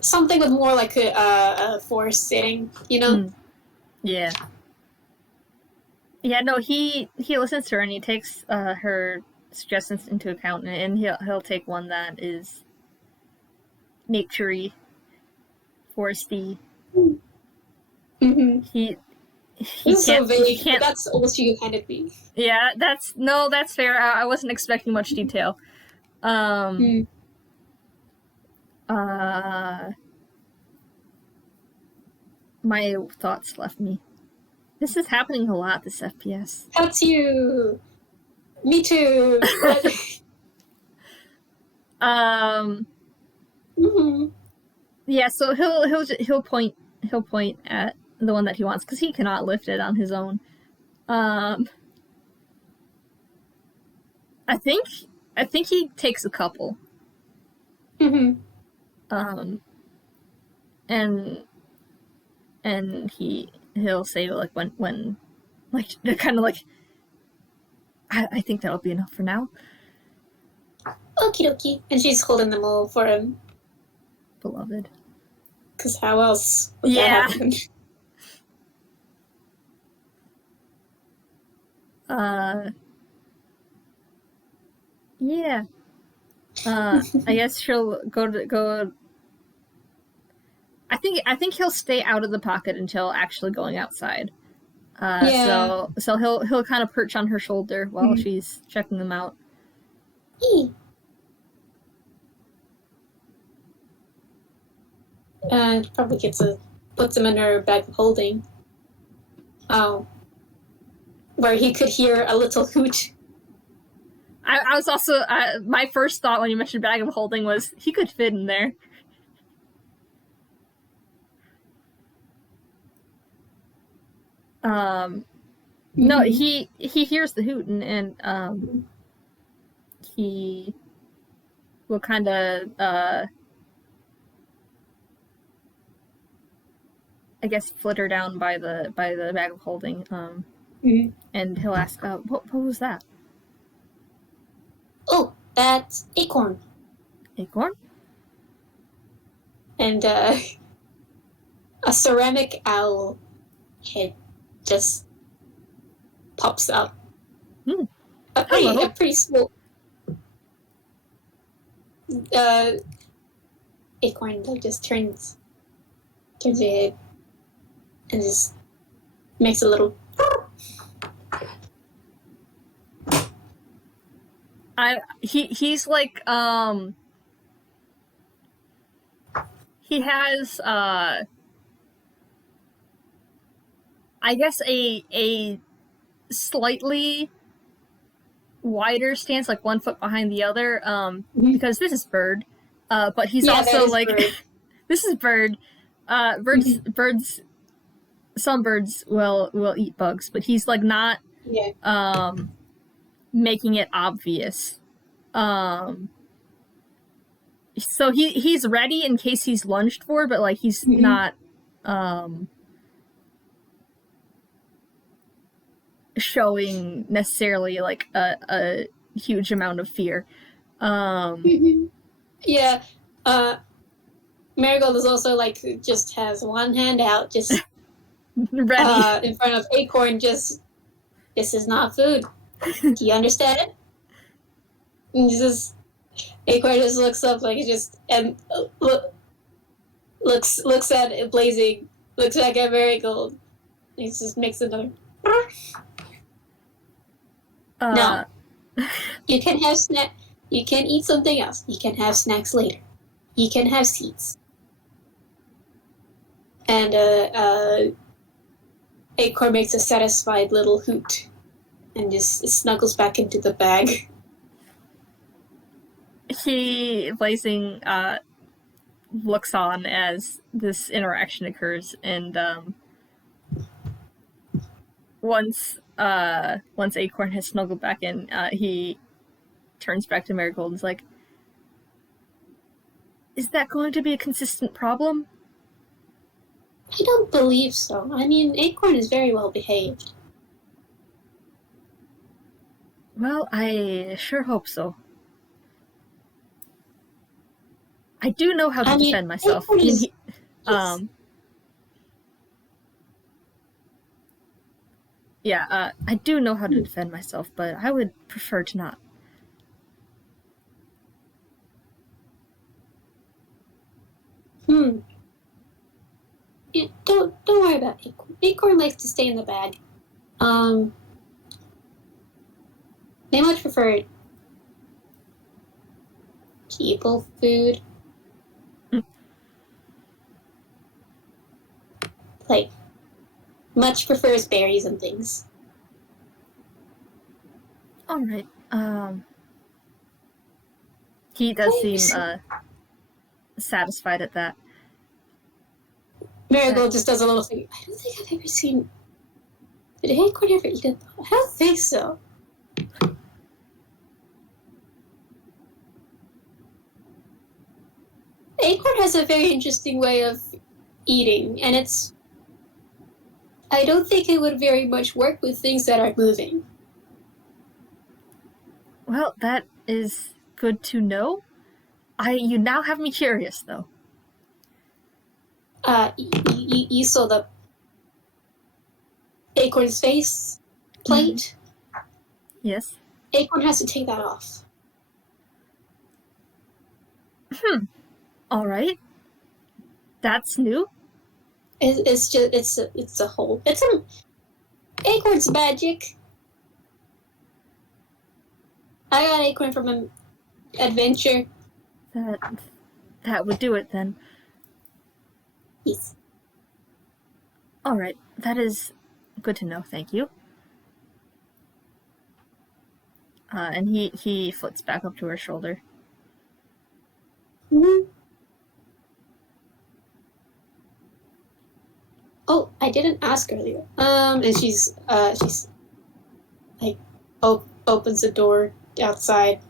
something with more like a forest setting, you know? Yeah. Yeah, no, he listens to her and he takes her suggestions into account, and he'll take one that is naturey, foresty. He This is so vague, but that's almost you handed me. Yeah, that's fair. I wasn't expecting much detail. My thoughts left me. This is happening a lot, this FPS. That's you. Me too. Yeah, so he'll point at the one that he wants because he cannot lift it on his own. I think he takes a couple. And he'll say like when like kind of like I think that'll be enough for now. Okie dokie. And she's holding them all for him. Beloved. Because how else would that happen? Yeah. I guess she'll go. I think he'll stay out of the pocket until actually going outside. So he'll kind of perch on her shoulder while she's checking them out. Probably puts them in her bag of holding. Oh. where he could hear a little hoot. I was also my first thought when you mentioned bag of holding was he could fit in there. No, he hears the hootin' and he will kind of I guess flitter down by the bag of holding and he'll ask what was that? Oh, that's Acorn. Acorn? And a ceramic owl head just pops up. A pretty small Acorn like just turns their head and just makes a little He's like he has I guess a slightly wider stance, like 1 foot behind the other, because this is bird, but he's also like bird. This is bird. Birds. Some birds will eat bugs, but he's like not making it obvious. So he's ready in case he's lunged for, but like he's not showing necessarily like a huge amount of fear. Yeah. Marigold is also like just has one hand out, just ready in front of Acorn. Just this is not food. Do you understand? And just Acorn just looks up like just and looks at it blazing, looks back at Marigold. He just makes another. No, you can have snack. You can eat something else. You can have snacks later. You can have seeds. And Acorn makes a satisfied little hoot and just snuggles back into the bag. Blazing looks on as this interaction occurs, and once Acorn has snuggled back in, he turns back to Marigold and is like, "Is that going to be a consistent problem?" I don't believe so. I mean, Acorn is very well behaved. Well, I sure hope so. I do know how to defend myself. Yeah, I do know how to defend myself, but I would prefer to not. Yeah, don't worry about Acorn. Acorn likes to stay in the bag. They much prefer people food. Like, much prefers berries and things. All right. He does seem satisfied at that. Marigold just does a little thing. I don't think I've ever seen. Did Acorn ever eat it? I don't think so. Acorn has a very interesting way of eating, and it's. I don't think it would very much work with things that are moving. Well, that is good to know. You now have me curious, though. You saw the Acorn's face plate? Yes. Acorn has to take that off. All right. That's new. It's a hole. Acorn's magic. I got Acorn from an adventure. That would do it then. Yes. All right. That is good to know. Thank you. And he flits back up to her shoulder. Mm-hmm. Oh, I didn't ask earlier. And she's like opens the door outside.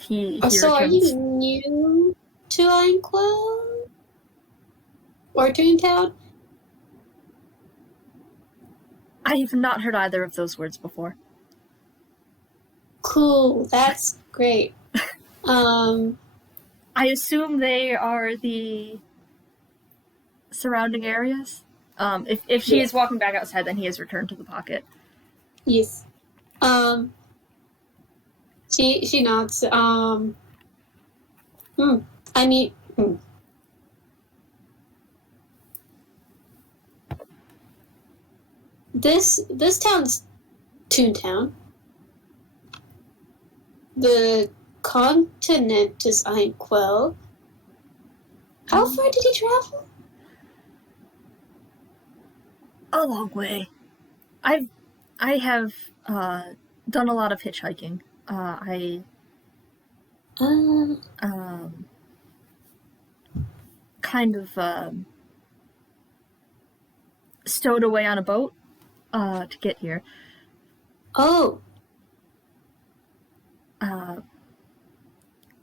He So are returns. you new to Angst or Toontown? I have not heard either of those words before. Cool, that's great. I assume they are the surrounding areas. If she is walking back outside, then he has returned to the pocket. Yes. She nods. I mean. This town's Toontown. The continent is Inkwell. How far did he travel? A long way. I have done a lot of hitchhiking. Kind of stowed away on a boat to get here. Oh.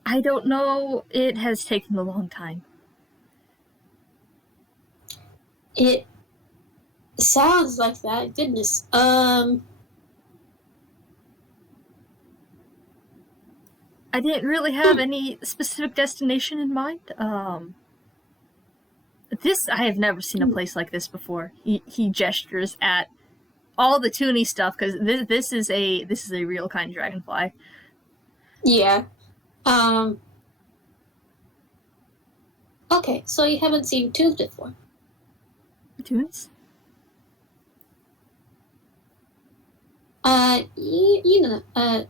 I don't know. It has taken a long time. It sounds like that. Goodness. I didn't really have any specific destination in mind. I have never seen a place like this before. He gestures at all the toony stuff because this is a real kind of dragonfly. Yeah. Okay, so you haven't seen toons before. Toons?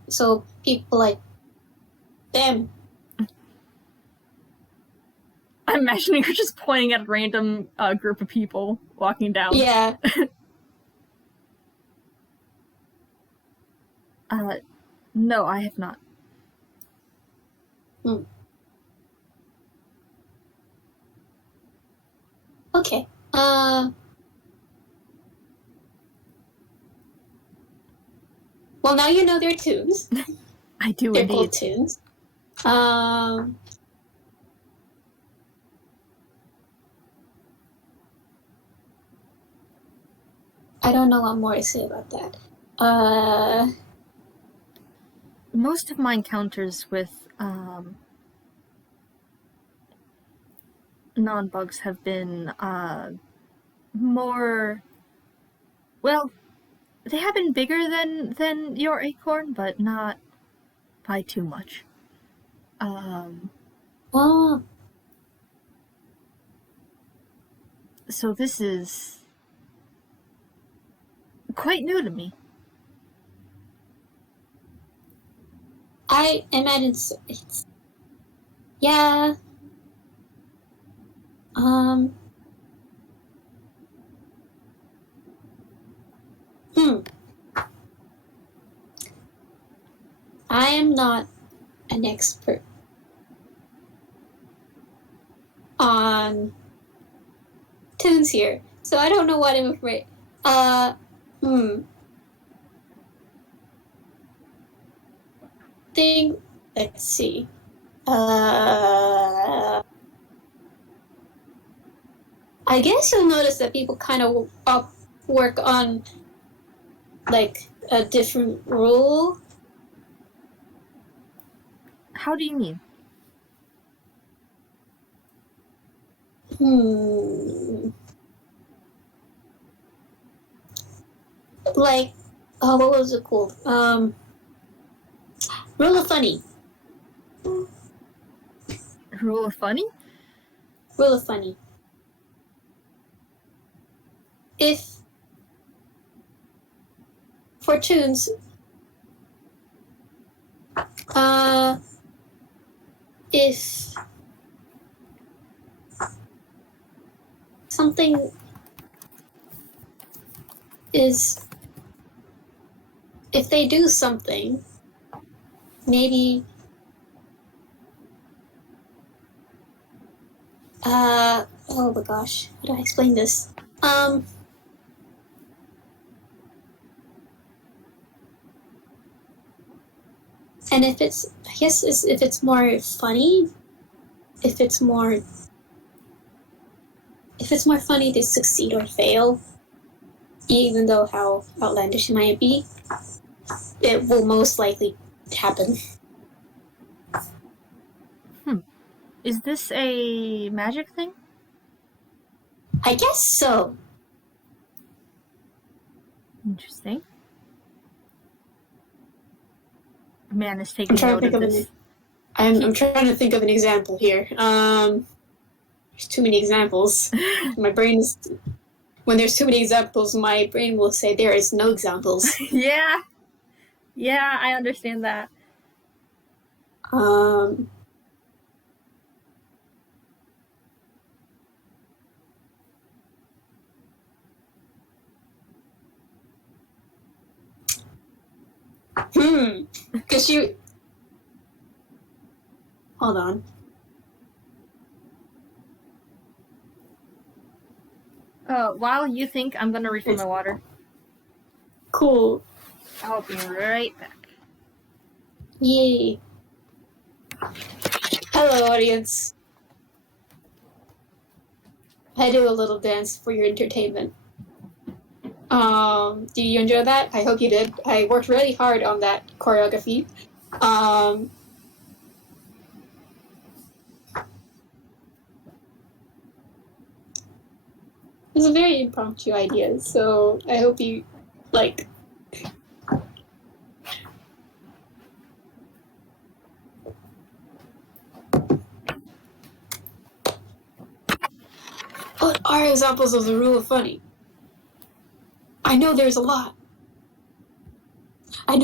So people like them. I'm imagining you're just pointing at a random group of people walking down. Yeah. No, I have not. Okay. Well, now you know they're toons. I do they're indeed. called toons. I don't know what more to say about that. Most of my encounters with non-bugs have been more. Well, they have been bigger than your acorn, but not by too much. So this is quite new to me. I imagine it's yeah. I am not an expert on toons here, so I don't know what I'm afraid. Let's see. I guess you'll notice that people kind of work on like a different rule. How do you mean? Like, what was it called? Rule of funny. Rule of funny? Rule of funny. If for toons, if something is if they do something, maybe oh my gosh, how do I explain this? And if it's, I guess, if it's more funny, if it's more funny to succeed or fail, even though how outlandish it might be, it will most likely happen. Is this a magic thing? I guess so. Interesting. Man is taking note of this. I'm trying to think of an example here. There's too many examples. My brain is... When there's too many examples, my brain will say there is no examples. Yeah, I understand that. Because you... Hold on. While you think, I'm gonna refill my water. Cool. I'll be right back. Yay. Hello, audience. I do a little dance for your entertainment. Do you enjoy that? I hope you did. I worked really hard on that choreography. It's a very impromptu idea, so I hope you like. What are examples of the rule of funny? I know there's a lot. I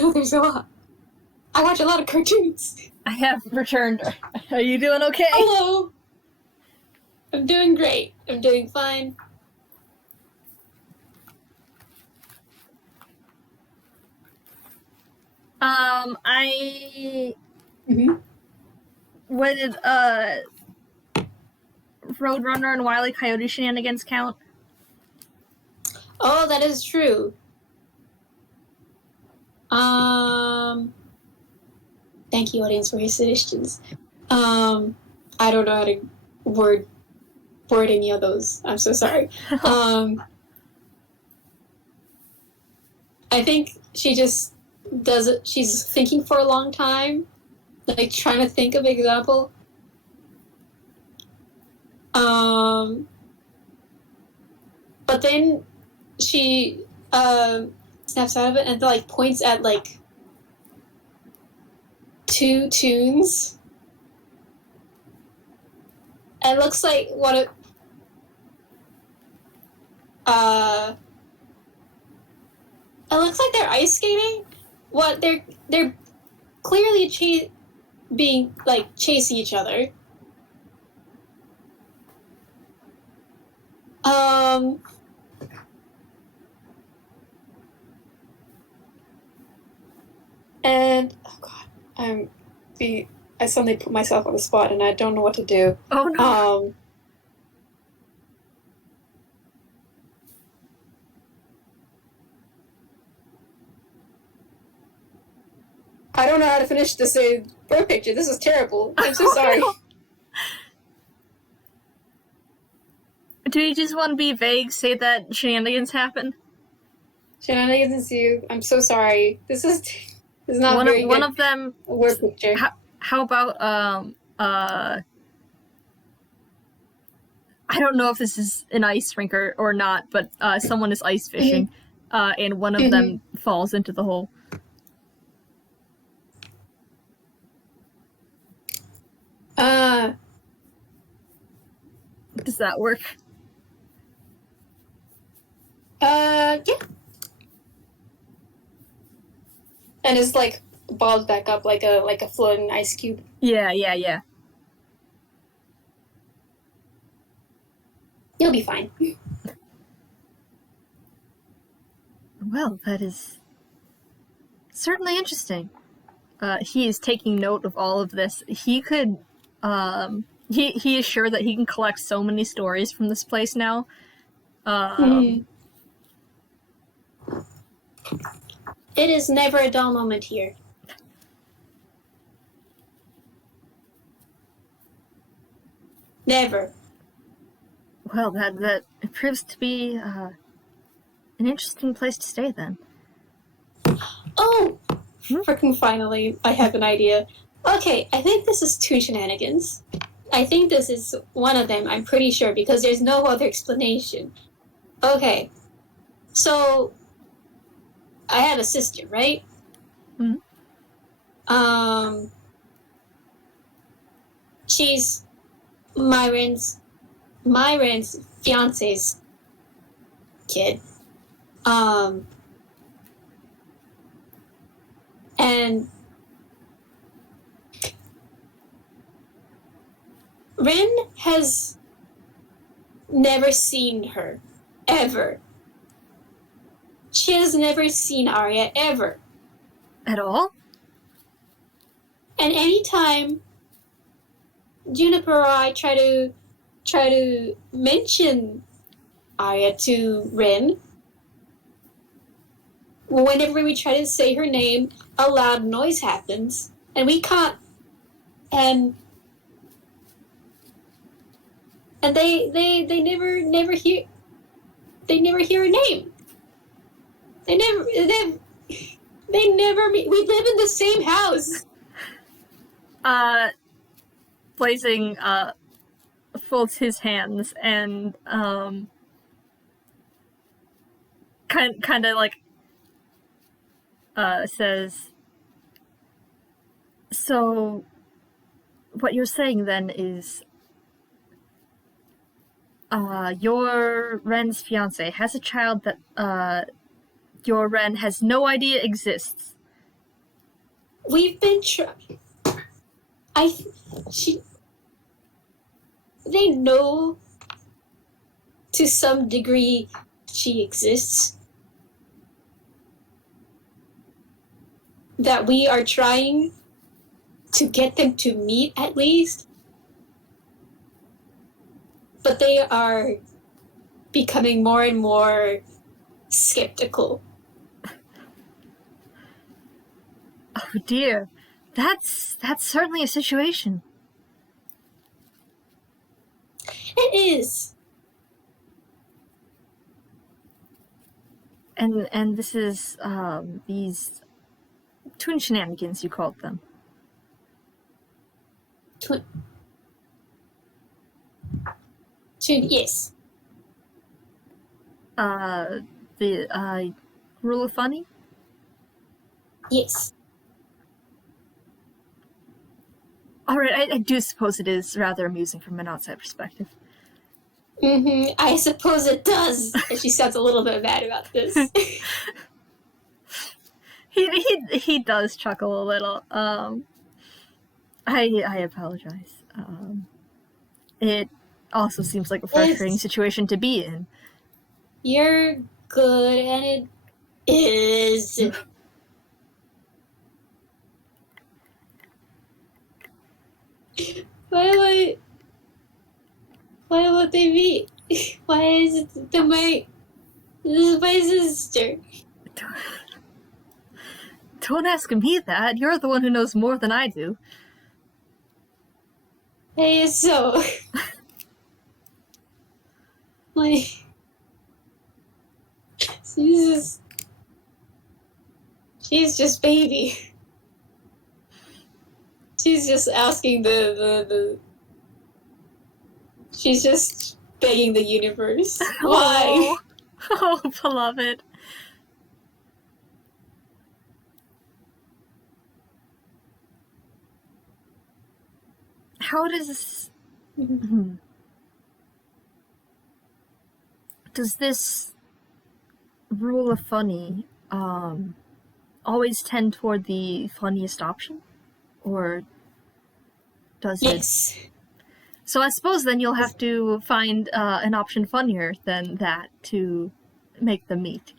watch a lot of cartoons. I have returned. Are you doing okay? Hello. I'm doing great. I'm doing fine. Would Roadrunner and Wile E. Coyote shenanigans count? Oh, that is true. Thank you, audience, for your suggestions. I don't know how to word any of those. I'm so sorry. I think she just does it. She's thinking for a long time, like trying to think of an example. But then she snaps out of it and like points at like two tunes. It looks like what it. It looks like they're ice skating. What they're clearly being like chasing each other. And oh god, I suddenly put myself on the spot and I don't know what to do. Oh no. I don't know how to finish this bird picture. This is terrible. I'm so sorry. No. Do you just want to be vague? Say that shenanigans happen? Shenanigans ensue. I'm so sorry. This is not very good. One of them. A word picture. How about I don't know if this is an ice rink or not, but someone is ice fishing, and one of them falls into the hole. Does that work? Yeah. And it's like balls back up like a floating ice cube. Yeah. You'll be fine. Well, that is Certainly interesting. He is taking note of all of this. He could, he is sure that he can collect so many stories from this place now. It is never a dull moment here. Never. Well, that proves to be an interesting place to stay then. Oh! Freaking finally, I have an idea. Okay, I think this is Toon Shenanigans. I think this is one of them, I'm pretty sure, because there's no other explanation. Okay, so I have a sister, right? Mm-hmm. She's Myron's fiance's kid. And Rin has never seen her, ever. She has never seen Arya, ever. At all? And anytime Juniper or I try to mention Arya to Rin, whenever we try to say her name, a loud noise happens, and we can't. And they never hear. They never hear her name. They never meet. We live in the same house. Blazing folds his hands and kind of like says, so what you're saying then is your Ren's fiance has a child that your Ren has no idea exists. We've been they know to some degree she exists. That we are trying to get them to meet at least. But they are becoming more and more skeptical. Oh dear. That's certainly a situation. It is. And this is these Toon Shenanigans, you called them. Yes. The rule of funny? Yes. Alright, I do suppose it is rather amusing from an outside perspective. I suppose it does. And she sounds a little bit mad about this. He does chuckle a little. I apologize. It also seems like a frustrating situation to be in. You're good, and it is. Why would they be? Why is it this is my sister? Don't ask me that. You're the one who knows more than I do. Hey, so like she's just baby. She's just asking she's just begging the universe. Why? Oh, beloved. How does does this rule of funny always tend toward the funniest option? Or does yes. it? So I suppose then you'll have to find an option funnier than that to make them meet.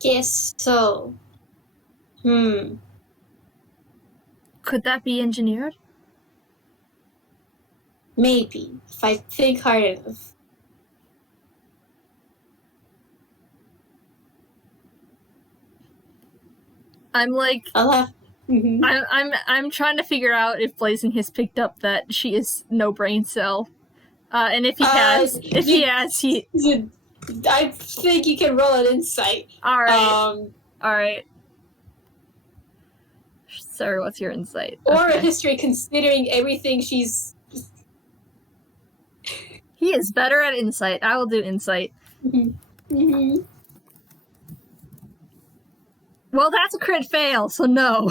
Guess so. Could that be engineered? Maybe, if I think hard enough. I'm like, I'll have. Mm-hmm. I'm trying to figure out if Blazing has picked up that she is no brain cell, and if he has, I think you can roll an insight. All right. All right. Sorry, what's your insight? Or a history, considering everything she's. He is better at insight. I will do insight. Well, that's a crit fail, so no.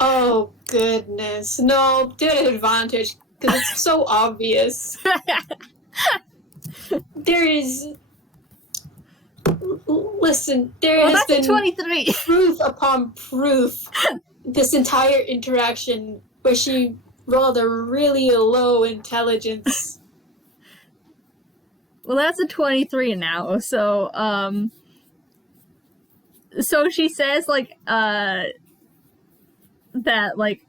Oh, goodness. No, do it at advantage, because it's so obvious. There is... Listen, there has been 23. proof upon proof this entire interaction where she rolled a really low intelligence. Well, that's a 23 now, so, so she says, like, that, like,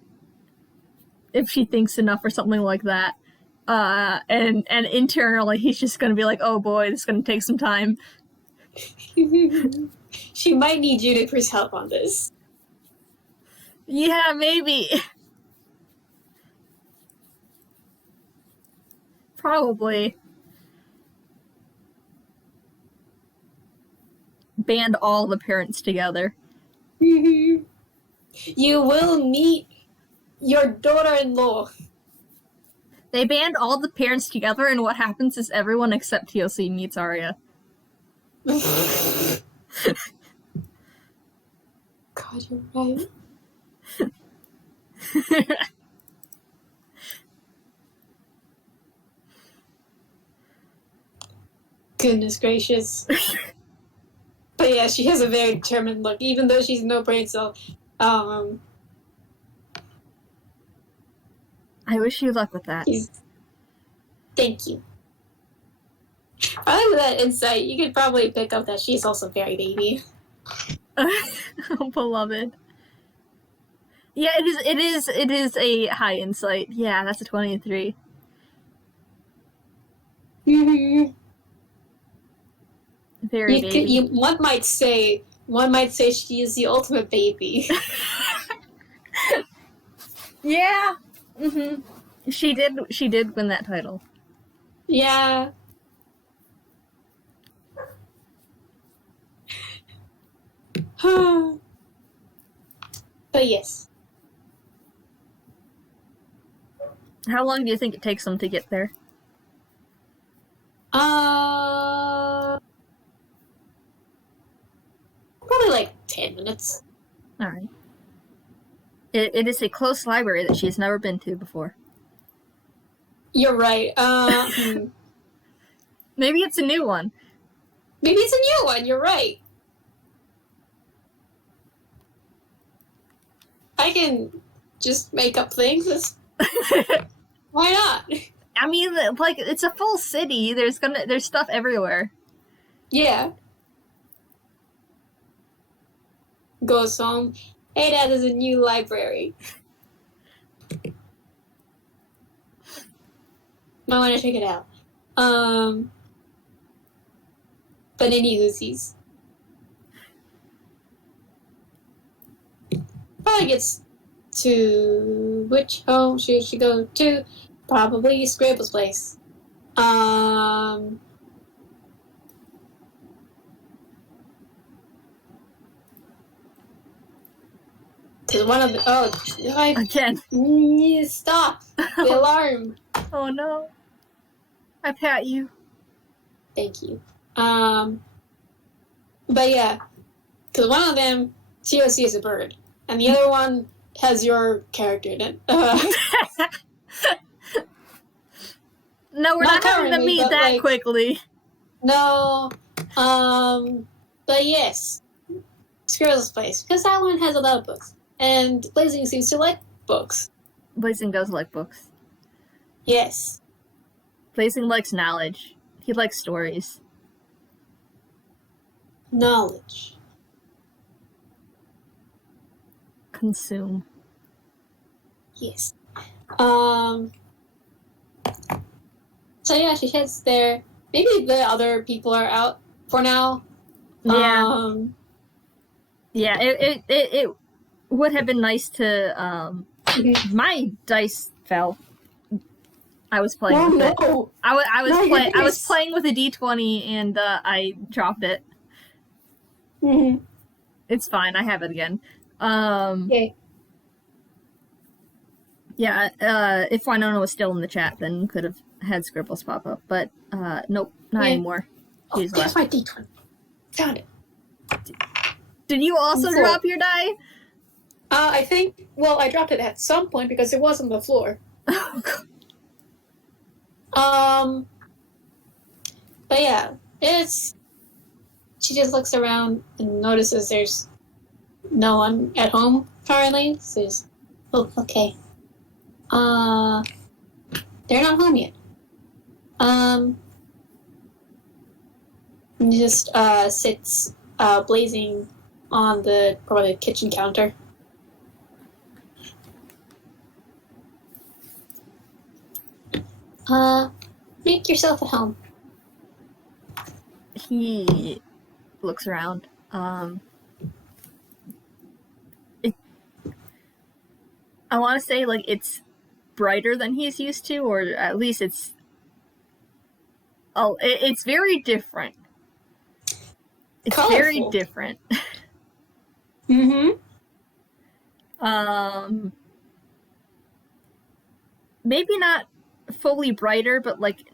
if she thinks enough or something like that, and internally he's just gonna be like, oh boy, this is gonna take some time. She might need Juniper's help on this. Yeah, maybe. Probably. Band all the parents together. You will meet your daughter-in-law. They band all the parents together, and what happens is everyone except TOC meets Arya. God, you're right. Goodness gracious. But yeah, she has a very determined look, even though she's no brain cell. I wish you luck with that. Thank you. Probably with that insight, you could probably pick up that she's also very baby. Oh, beloved. Yeah, it is a high insight. Yeah, that's a 23. Very baby. One might say she is the ultimate baby. Yeah. She did win that title. Yeah. But yes. How long do you think it takes them to get there? Probably like 10 minutes. Alright. It is a close library that she's never been to before. You're right. Maybe it's a new one. Maybe it's a new one, you're right. I can just make up things. Why not? I mean, like, it's a full city. There's stuff everywhere. Yeah. Goes home. Hey, Dad, there's a new library. Might want to check it out. But anywhoosies. Probably gets to which home should she go to? Probably Scrabble's place. Cause one of the again. Stop the alarm. Oh no. I pat you. Thank you. But yeah, cause one of them TOC is a bird, and the other one has your character in it. No, we're not having to meet that like, quickly. No. But yes, Squirrel's place, because that one has a lot of books. And Blazing seems to like books. Blazing does like books. Yes. Blazing likes knowledge. He likes stories. Knowledge. Consume. Yes. So yeah, she heads there. Maybe the other people are out for now. Yeah. Yeah, it would have been nice to, my dice fell. I was playing with it. I was playing with a D20 and I dropped it. Mm-hmm. It's fine. I have it again. Yay. Yeah, if Winona was still in the chat, then could have had scribbles pop up. But nope, not anymore. She's there's my D20. Found it. Did you also drop your die? I think, well, I dropped it at some point because it was on the floor. But yeah, she just looks around and notices there's no one at home currently. So oh, okay. They're not home yet. And just sits blazing on the probably kitchen counter. Make yourself at home. He looks around. I want to say like it's brighter than he's used to, or at least it's very different. It's colorful. Very different. Mm-hmm. Maybe not fully brighter, but like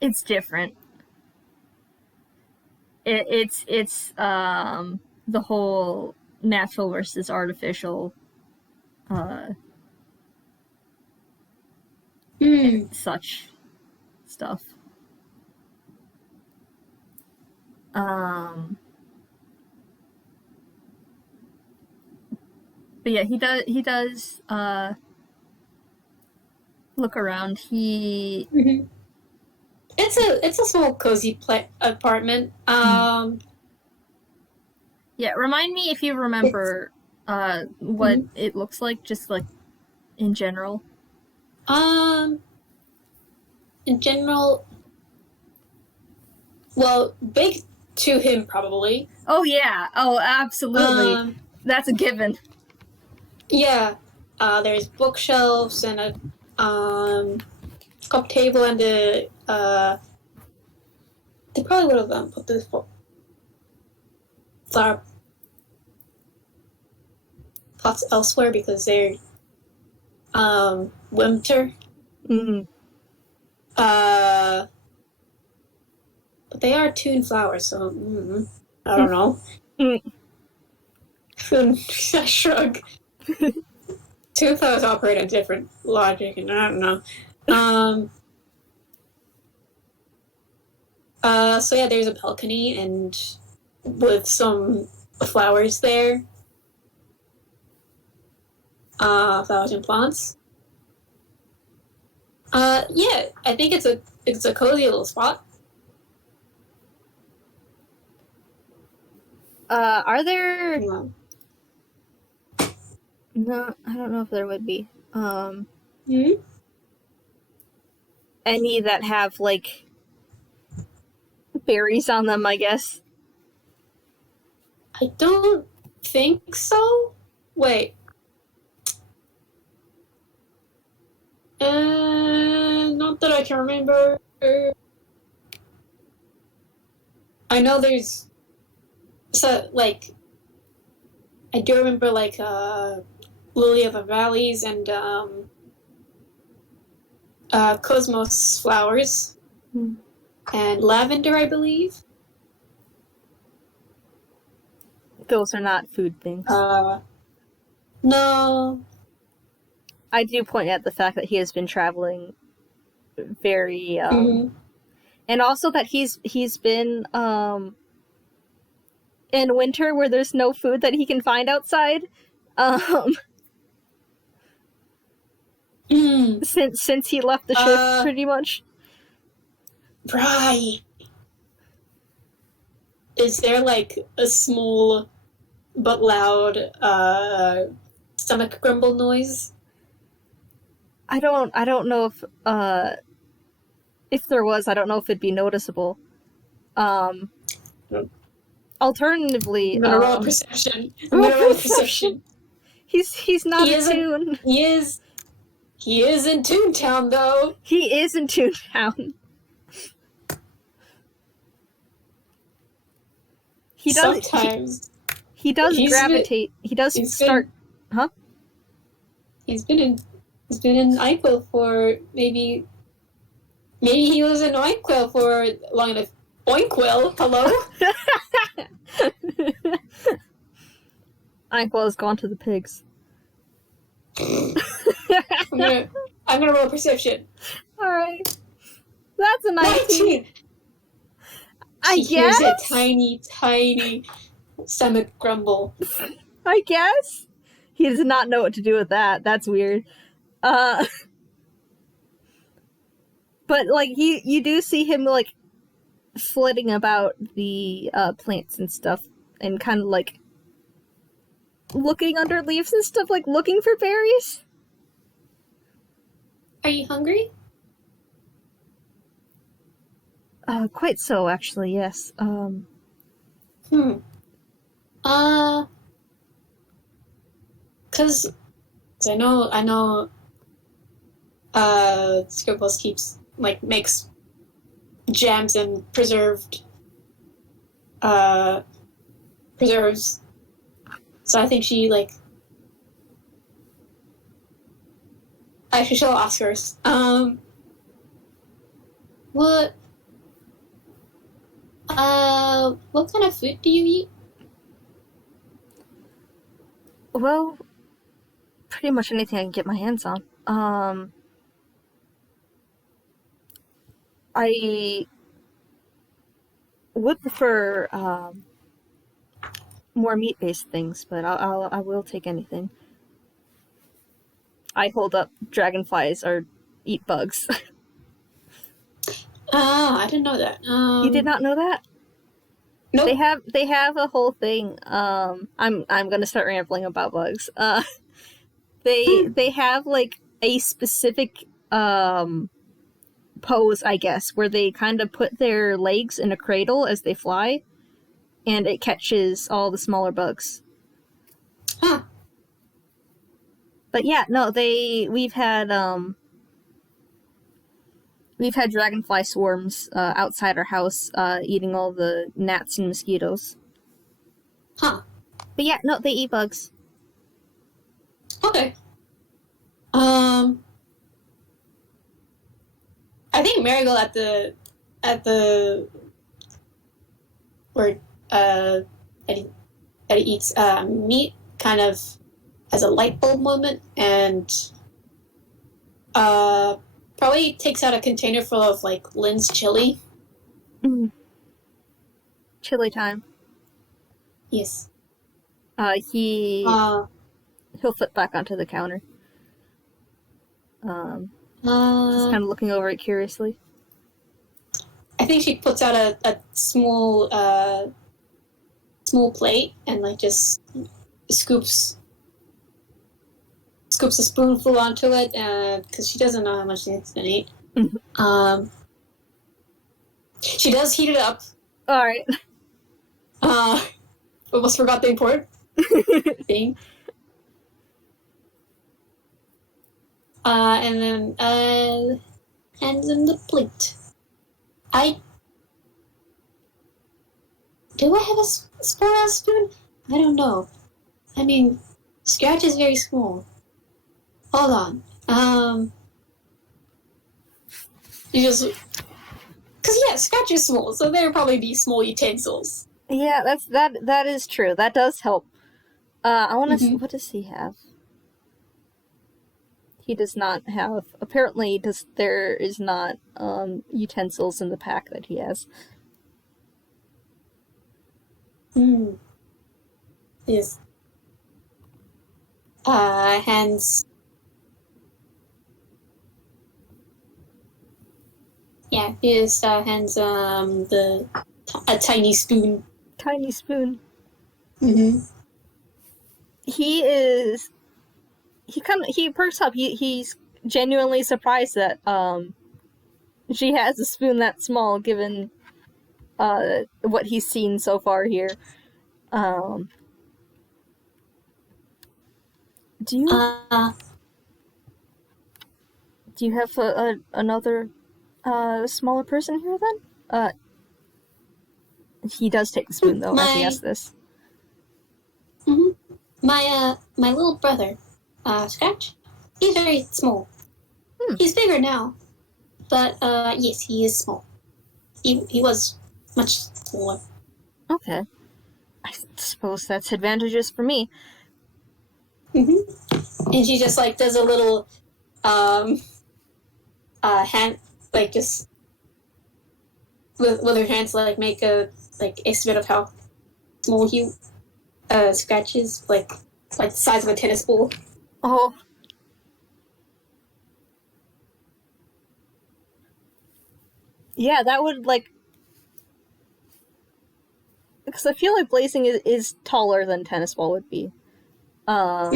it's different. It's the whole natural versus artificial such stuff. But yeah, he does look around. Mm-hmm. It's a small cozy apartment. Yeah, remind me if you remember what it looks like, just like in general. In general, well, big to him probably. Oh yeah. Oh, absolutely. That's a given. Yeah. There's bookshelves and a cup table and they probably would have put this flower pots elsewhere because they're winter. Mm-hmm. But they are tune flowers, so I don't know. I shrug. Tune flowers operate on different logic, and I don't know. So yeah, there's a balcony and with some flowers there. Flowers and plants. Yeah, I think it's a cozy little spot. Are there? No, I don't know if there would be. Any that have like berries on them, I guess. I don't think so. Wait. Not that I can remember. I know there's like I do remember like Lily of the Valleys and Cosmos flowers and lavender, I believe. Those are not food things. No. I do point out the fact that he has been traveling very and also that he's been in winter where there's no food that he can find outside. Since he left the ship pretty much. Right. is there like a small but loud stomach grumble noise? I don't know if there was, I don't know if it'd be noticeable. Alternatively, I'm gonna roll a perception. perception. He's not He in is tune. He is in Toontown though. He is in Toontown. He does. Sometimes He does gravitate. He does start. Huh? He's been in Nyquil for maybe he was in Nyquil for long enough. Oinquil, hello. Inkwell has gone to the pigs. I'm gonna roll perception. All right, that's a 19. I she guess. Hears a tiny stomach grumble. I guess he does not know what to do with that. That's weird. But like you do see him like flitting about the plants and stuff, and kind of like looking under leaves and stuff, like looking for berries. Are you hungry? Quite so, actually. Yes. Cause I know. Scribbles makes jams and preserves. So I think she actually she'll ask first. What kind of food do you eat? Well, pretty much anything I can get my hands on. I would prefer more meat-based things, but I will take anything. I hold up dragonflies or eat bugs. I didn't know that. You did not know that? Nope. They have a whole thing. I'm gonna start rambling about bugs. They have like a specific pose, I guess, where they kind of put their legs in a cradle as they fly, and it catches all the smaller bugs. Huh. But yeah, no, we've had dragonfly swarms outside our house, eating all the gnats and mosquitoes. Huh. But yeah, no, they eat bugs. Okay. I think Marigold at the where that he eats meat kind of has a light bulb moment, and probably takes out a container full of like Lynn's chili. Chili time. Yes. He'll flip back onto the counter. Just kind of looking over it curiously. I think she puts out a small plate and like just scoops a spoonful onto it because she doesn't know how much she's gonna eat. She does heat it up. All right. Almost forgot the important thing. And then hands in the plate. Do I have a small spoon? I don't know. I mean, Scratch is very small. Hold on. You just... Because, yeah, Scratch is small, so there will probably be small utensils. Yeah, that is true. That does help. I want to... What does he have? He does not have... Apparently, there is not utensils in the pack that he has. Yes. Hands... Yeah, he just hands a tiny spoon tiny spoon. Mm-hmm. He perks up. He's genuinely surprised that she has a spoon that small, given what he's seen so far here. Do you have another smaller person here then? He does take the spoon though as he asks this. Mm-hmm. My little brother, Scratch. He's very small. He's bigger now, but yes, he is small. He was much smaller. Okay. I suppose that's advantageous for me. Mm-hmm. And she just like does a little hand, like just with her hands, like make a estimate of how small he Scratch is, like the size of a tennis ball. Oh. Yeah, that would, like... Because I feel like Blazing is taller than Tennis Ball would be. So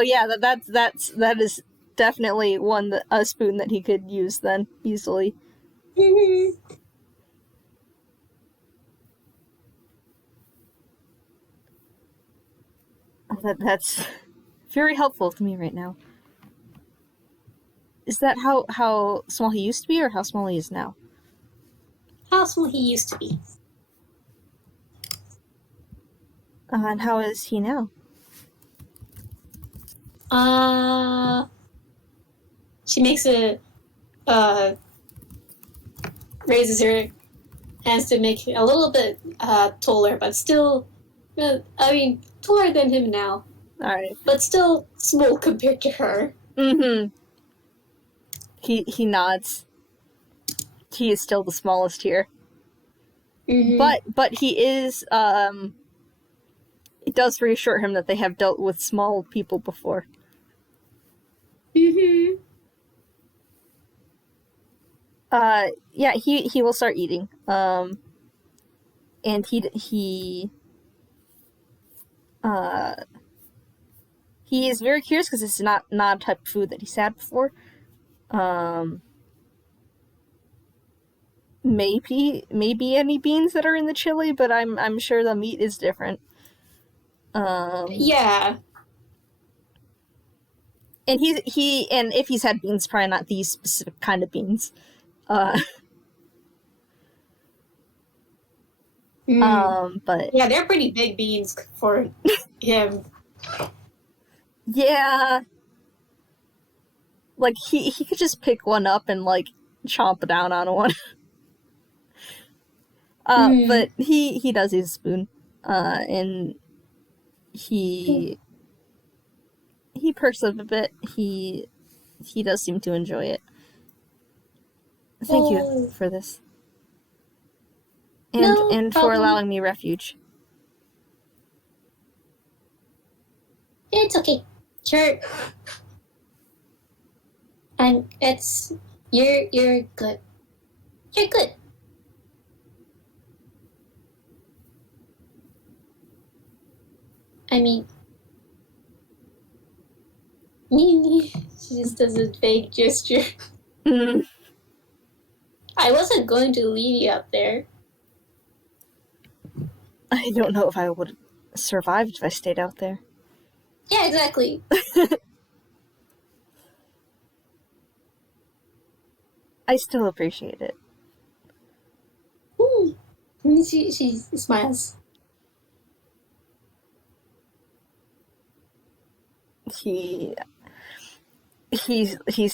yeah, that is definitely a spoon that he could use then, easily. That's very helpful to me right now. Is that how small he used to be, or how small he is now? How small he used to be. And how is he now? She makes raises her hands to make a little bit taller, but still, taller than him now. Alright. But still small compared to her. Mm-hmm. He nods. He is still the smallest here. Mm-hmm. But he is, it does reassure him that they have dealt with small people before. Mm-hmm. Yeah, he will start eating. And he is very curious because it's not a type of food that he's had before. Maybe any beans that are in the chili, but I'm sure the meat is different. Yeah. And and if he's had beans, probably not these specific kind of beans. But yeah, they're pretty big beans for him. Yeah, like he could just pick one up and like chomp down on one. But he does use a spoon, and he perks up a bit. He does seem to enjoy it. Thank you for this. And for allowing me refuge. It's okay. Sure. And you're good. You're good. I mean, she just does a vague gesture. I wasn't going to leave you up there. I don't know if I would have survived if I stayed out there. Yeah, exactly. I still appreciate it. She smiles. He's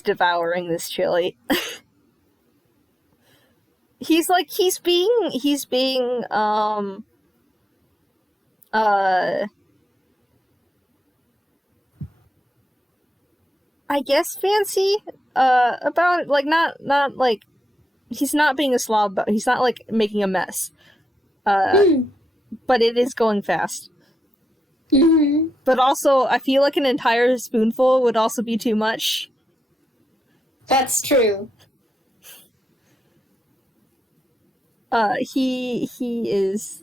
devouring this chili. He's being I guess fancy about it. Like not like he's not being a slob, but he's not like making a mess. But it is going fast. But also, I feel like an entire spoonful would also be too much. That's true. He is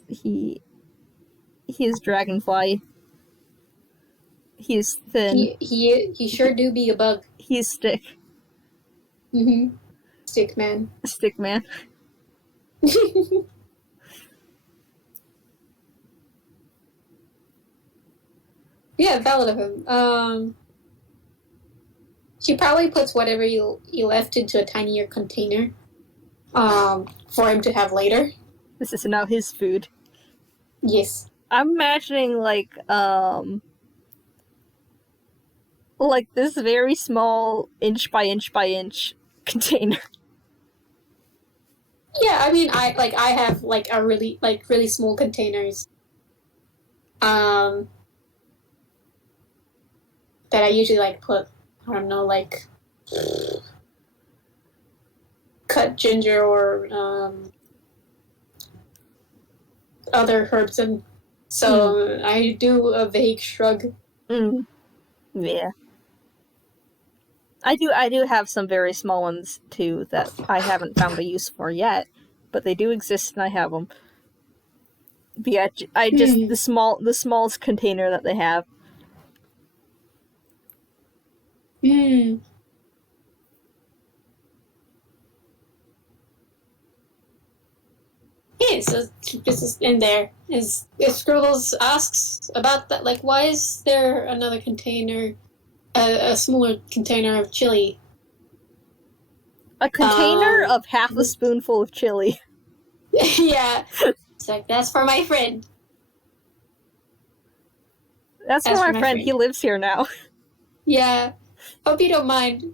dragonfly. He's thin. He sure do be a bug. He's stick. Mm-hmm. Stick man. Stick man. Yeah, valid of him. She probably puts whatever you left into a tinier container. For him to have later. This is now his food. Yes. I'm imagining like this very small inch by inch by inch container. Yeah, I mean, I have like a really small containers. That I usually like put, I don't know, like cut ginger or other herbs in. So I do a vague shrug. Yeah. I do have some very small ones too that I haven't found a use for yet, but they do exist and I have them. But yeah, I just the smallest container that they have. Yeah, so this is in there. Is if Scribbles asks about that, like, why is there another container, a smaller container of chili? A container of half a spoonful of chili. Yeah. It's like, that's for my friend. That's for my friend. He lives here now. Yeah. Hope you don't mind.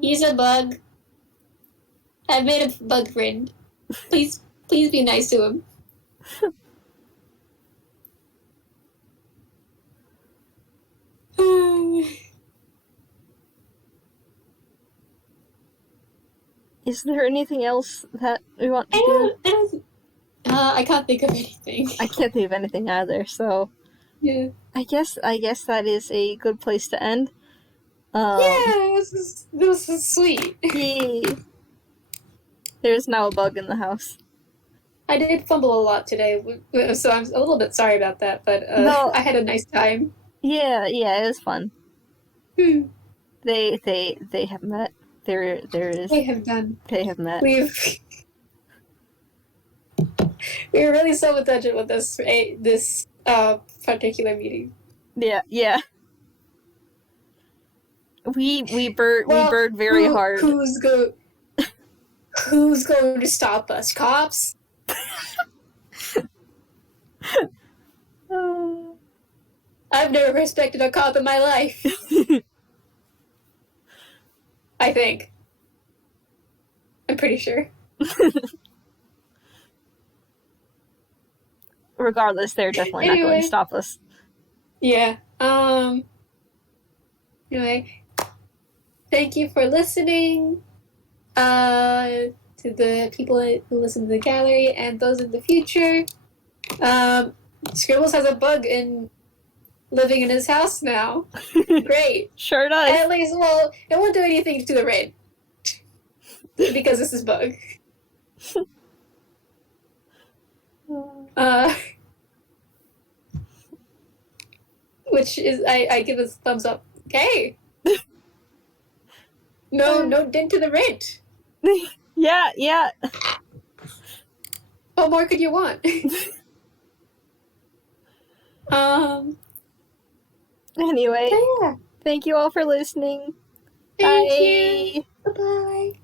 He's a bug. I made a bug friend. Please be nice to him. Is there anything else that we want to do? I can't think of anything. I can't think of anything either, so yeah. I guess that is a good place to end. Yeah, this is sweet. Yay. There's now a bug in the house. I did fumble a lot today, so I'm a little bit sorry about that, but no. I had a nice time. Yeah, it was fun. They have met. There is. They have done. They have met. We were really so in touch with this particular meeting. Yeah. We bird very hard. Who's going to stop us? Cops? I've never respected a cop in my life. I think. I'm pretty sure. Regardless, they're definitely not going to stop us. Yeah. Anyway, thank you for listening. To the people who listen to the gallery and those in the future. Scribbles has a bug living in his house now. Great. Sure does. At least, well, it won't do anything to the rain. Because this is bug. Which is, I give a thumbs up. Okay. No dent to the rent. Yeah. What more could you want? Anyway, yeah. Thank you all for listening. Thank you. Bye-bye.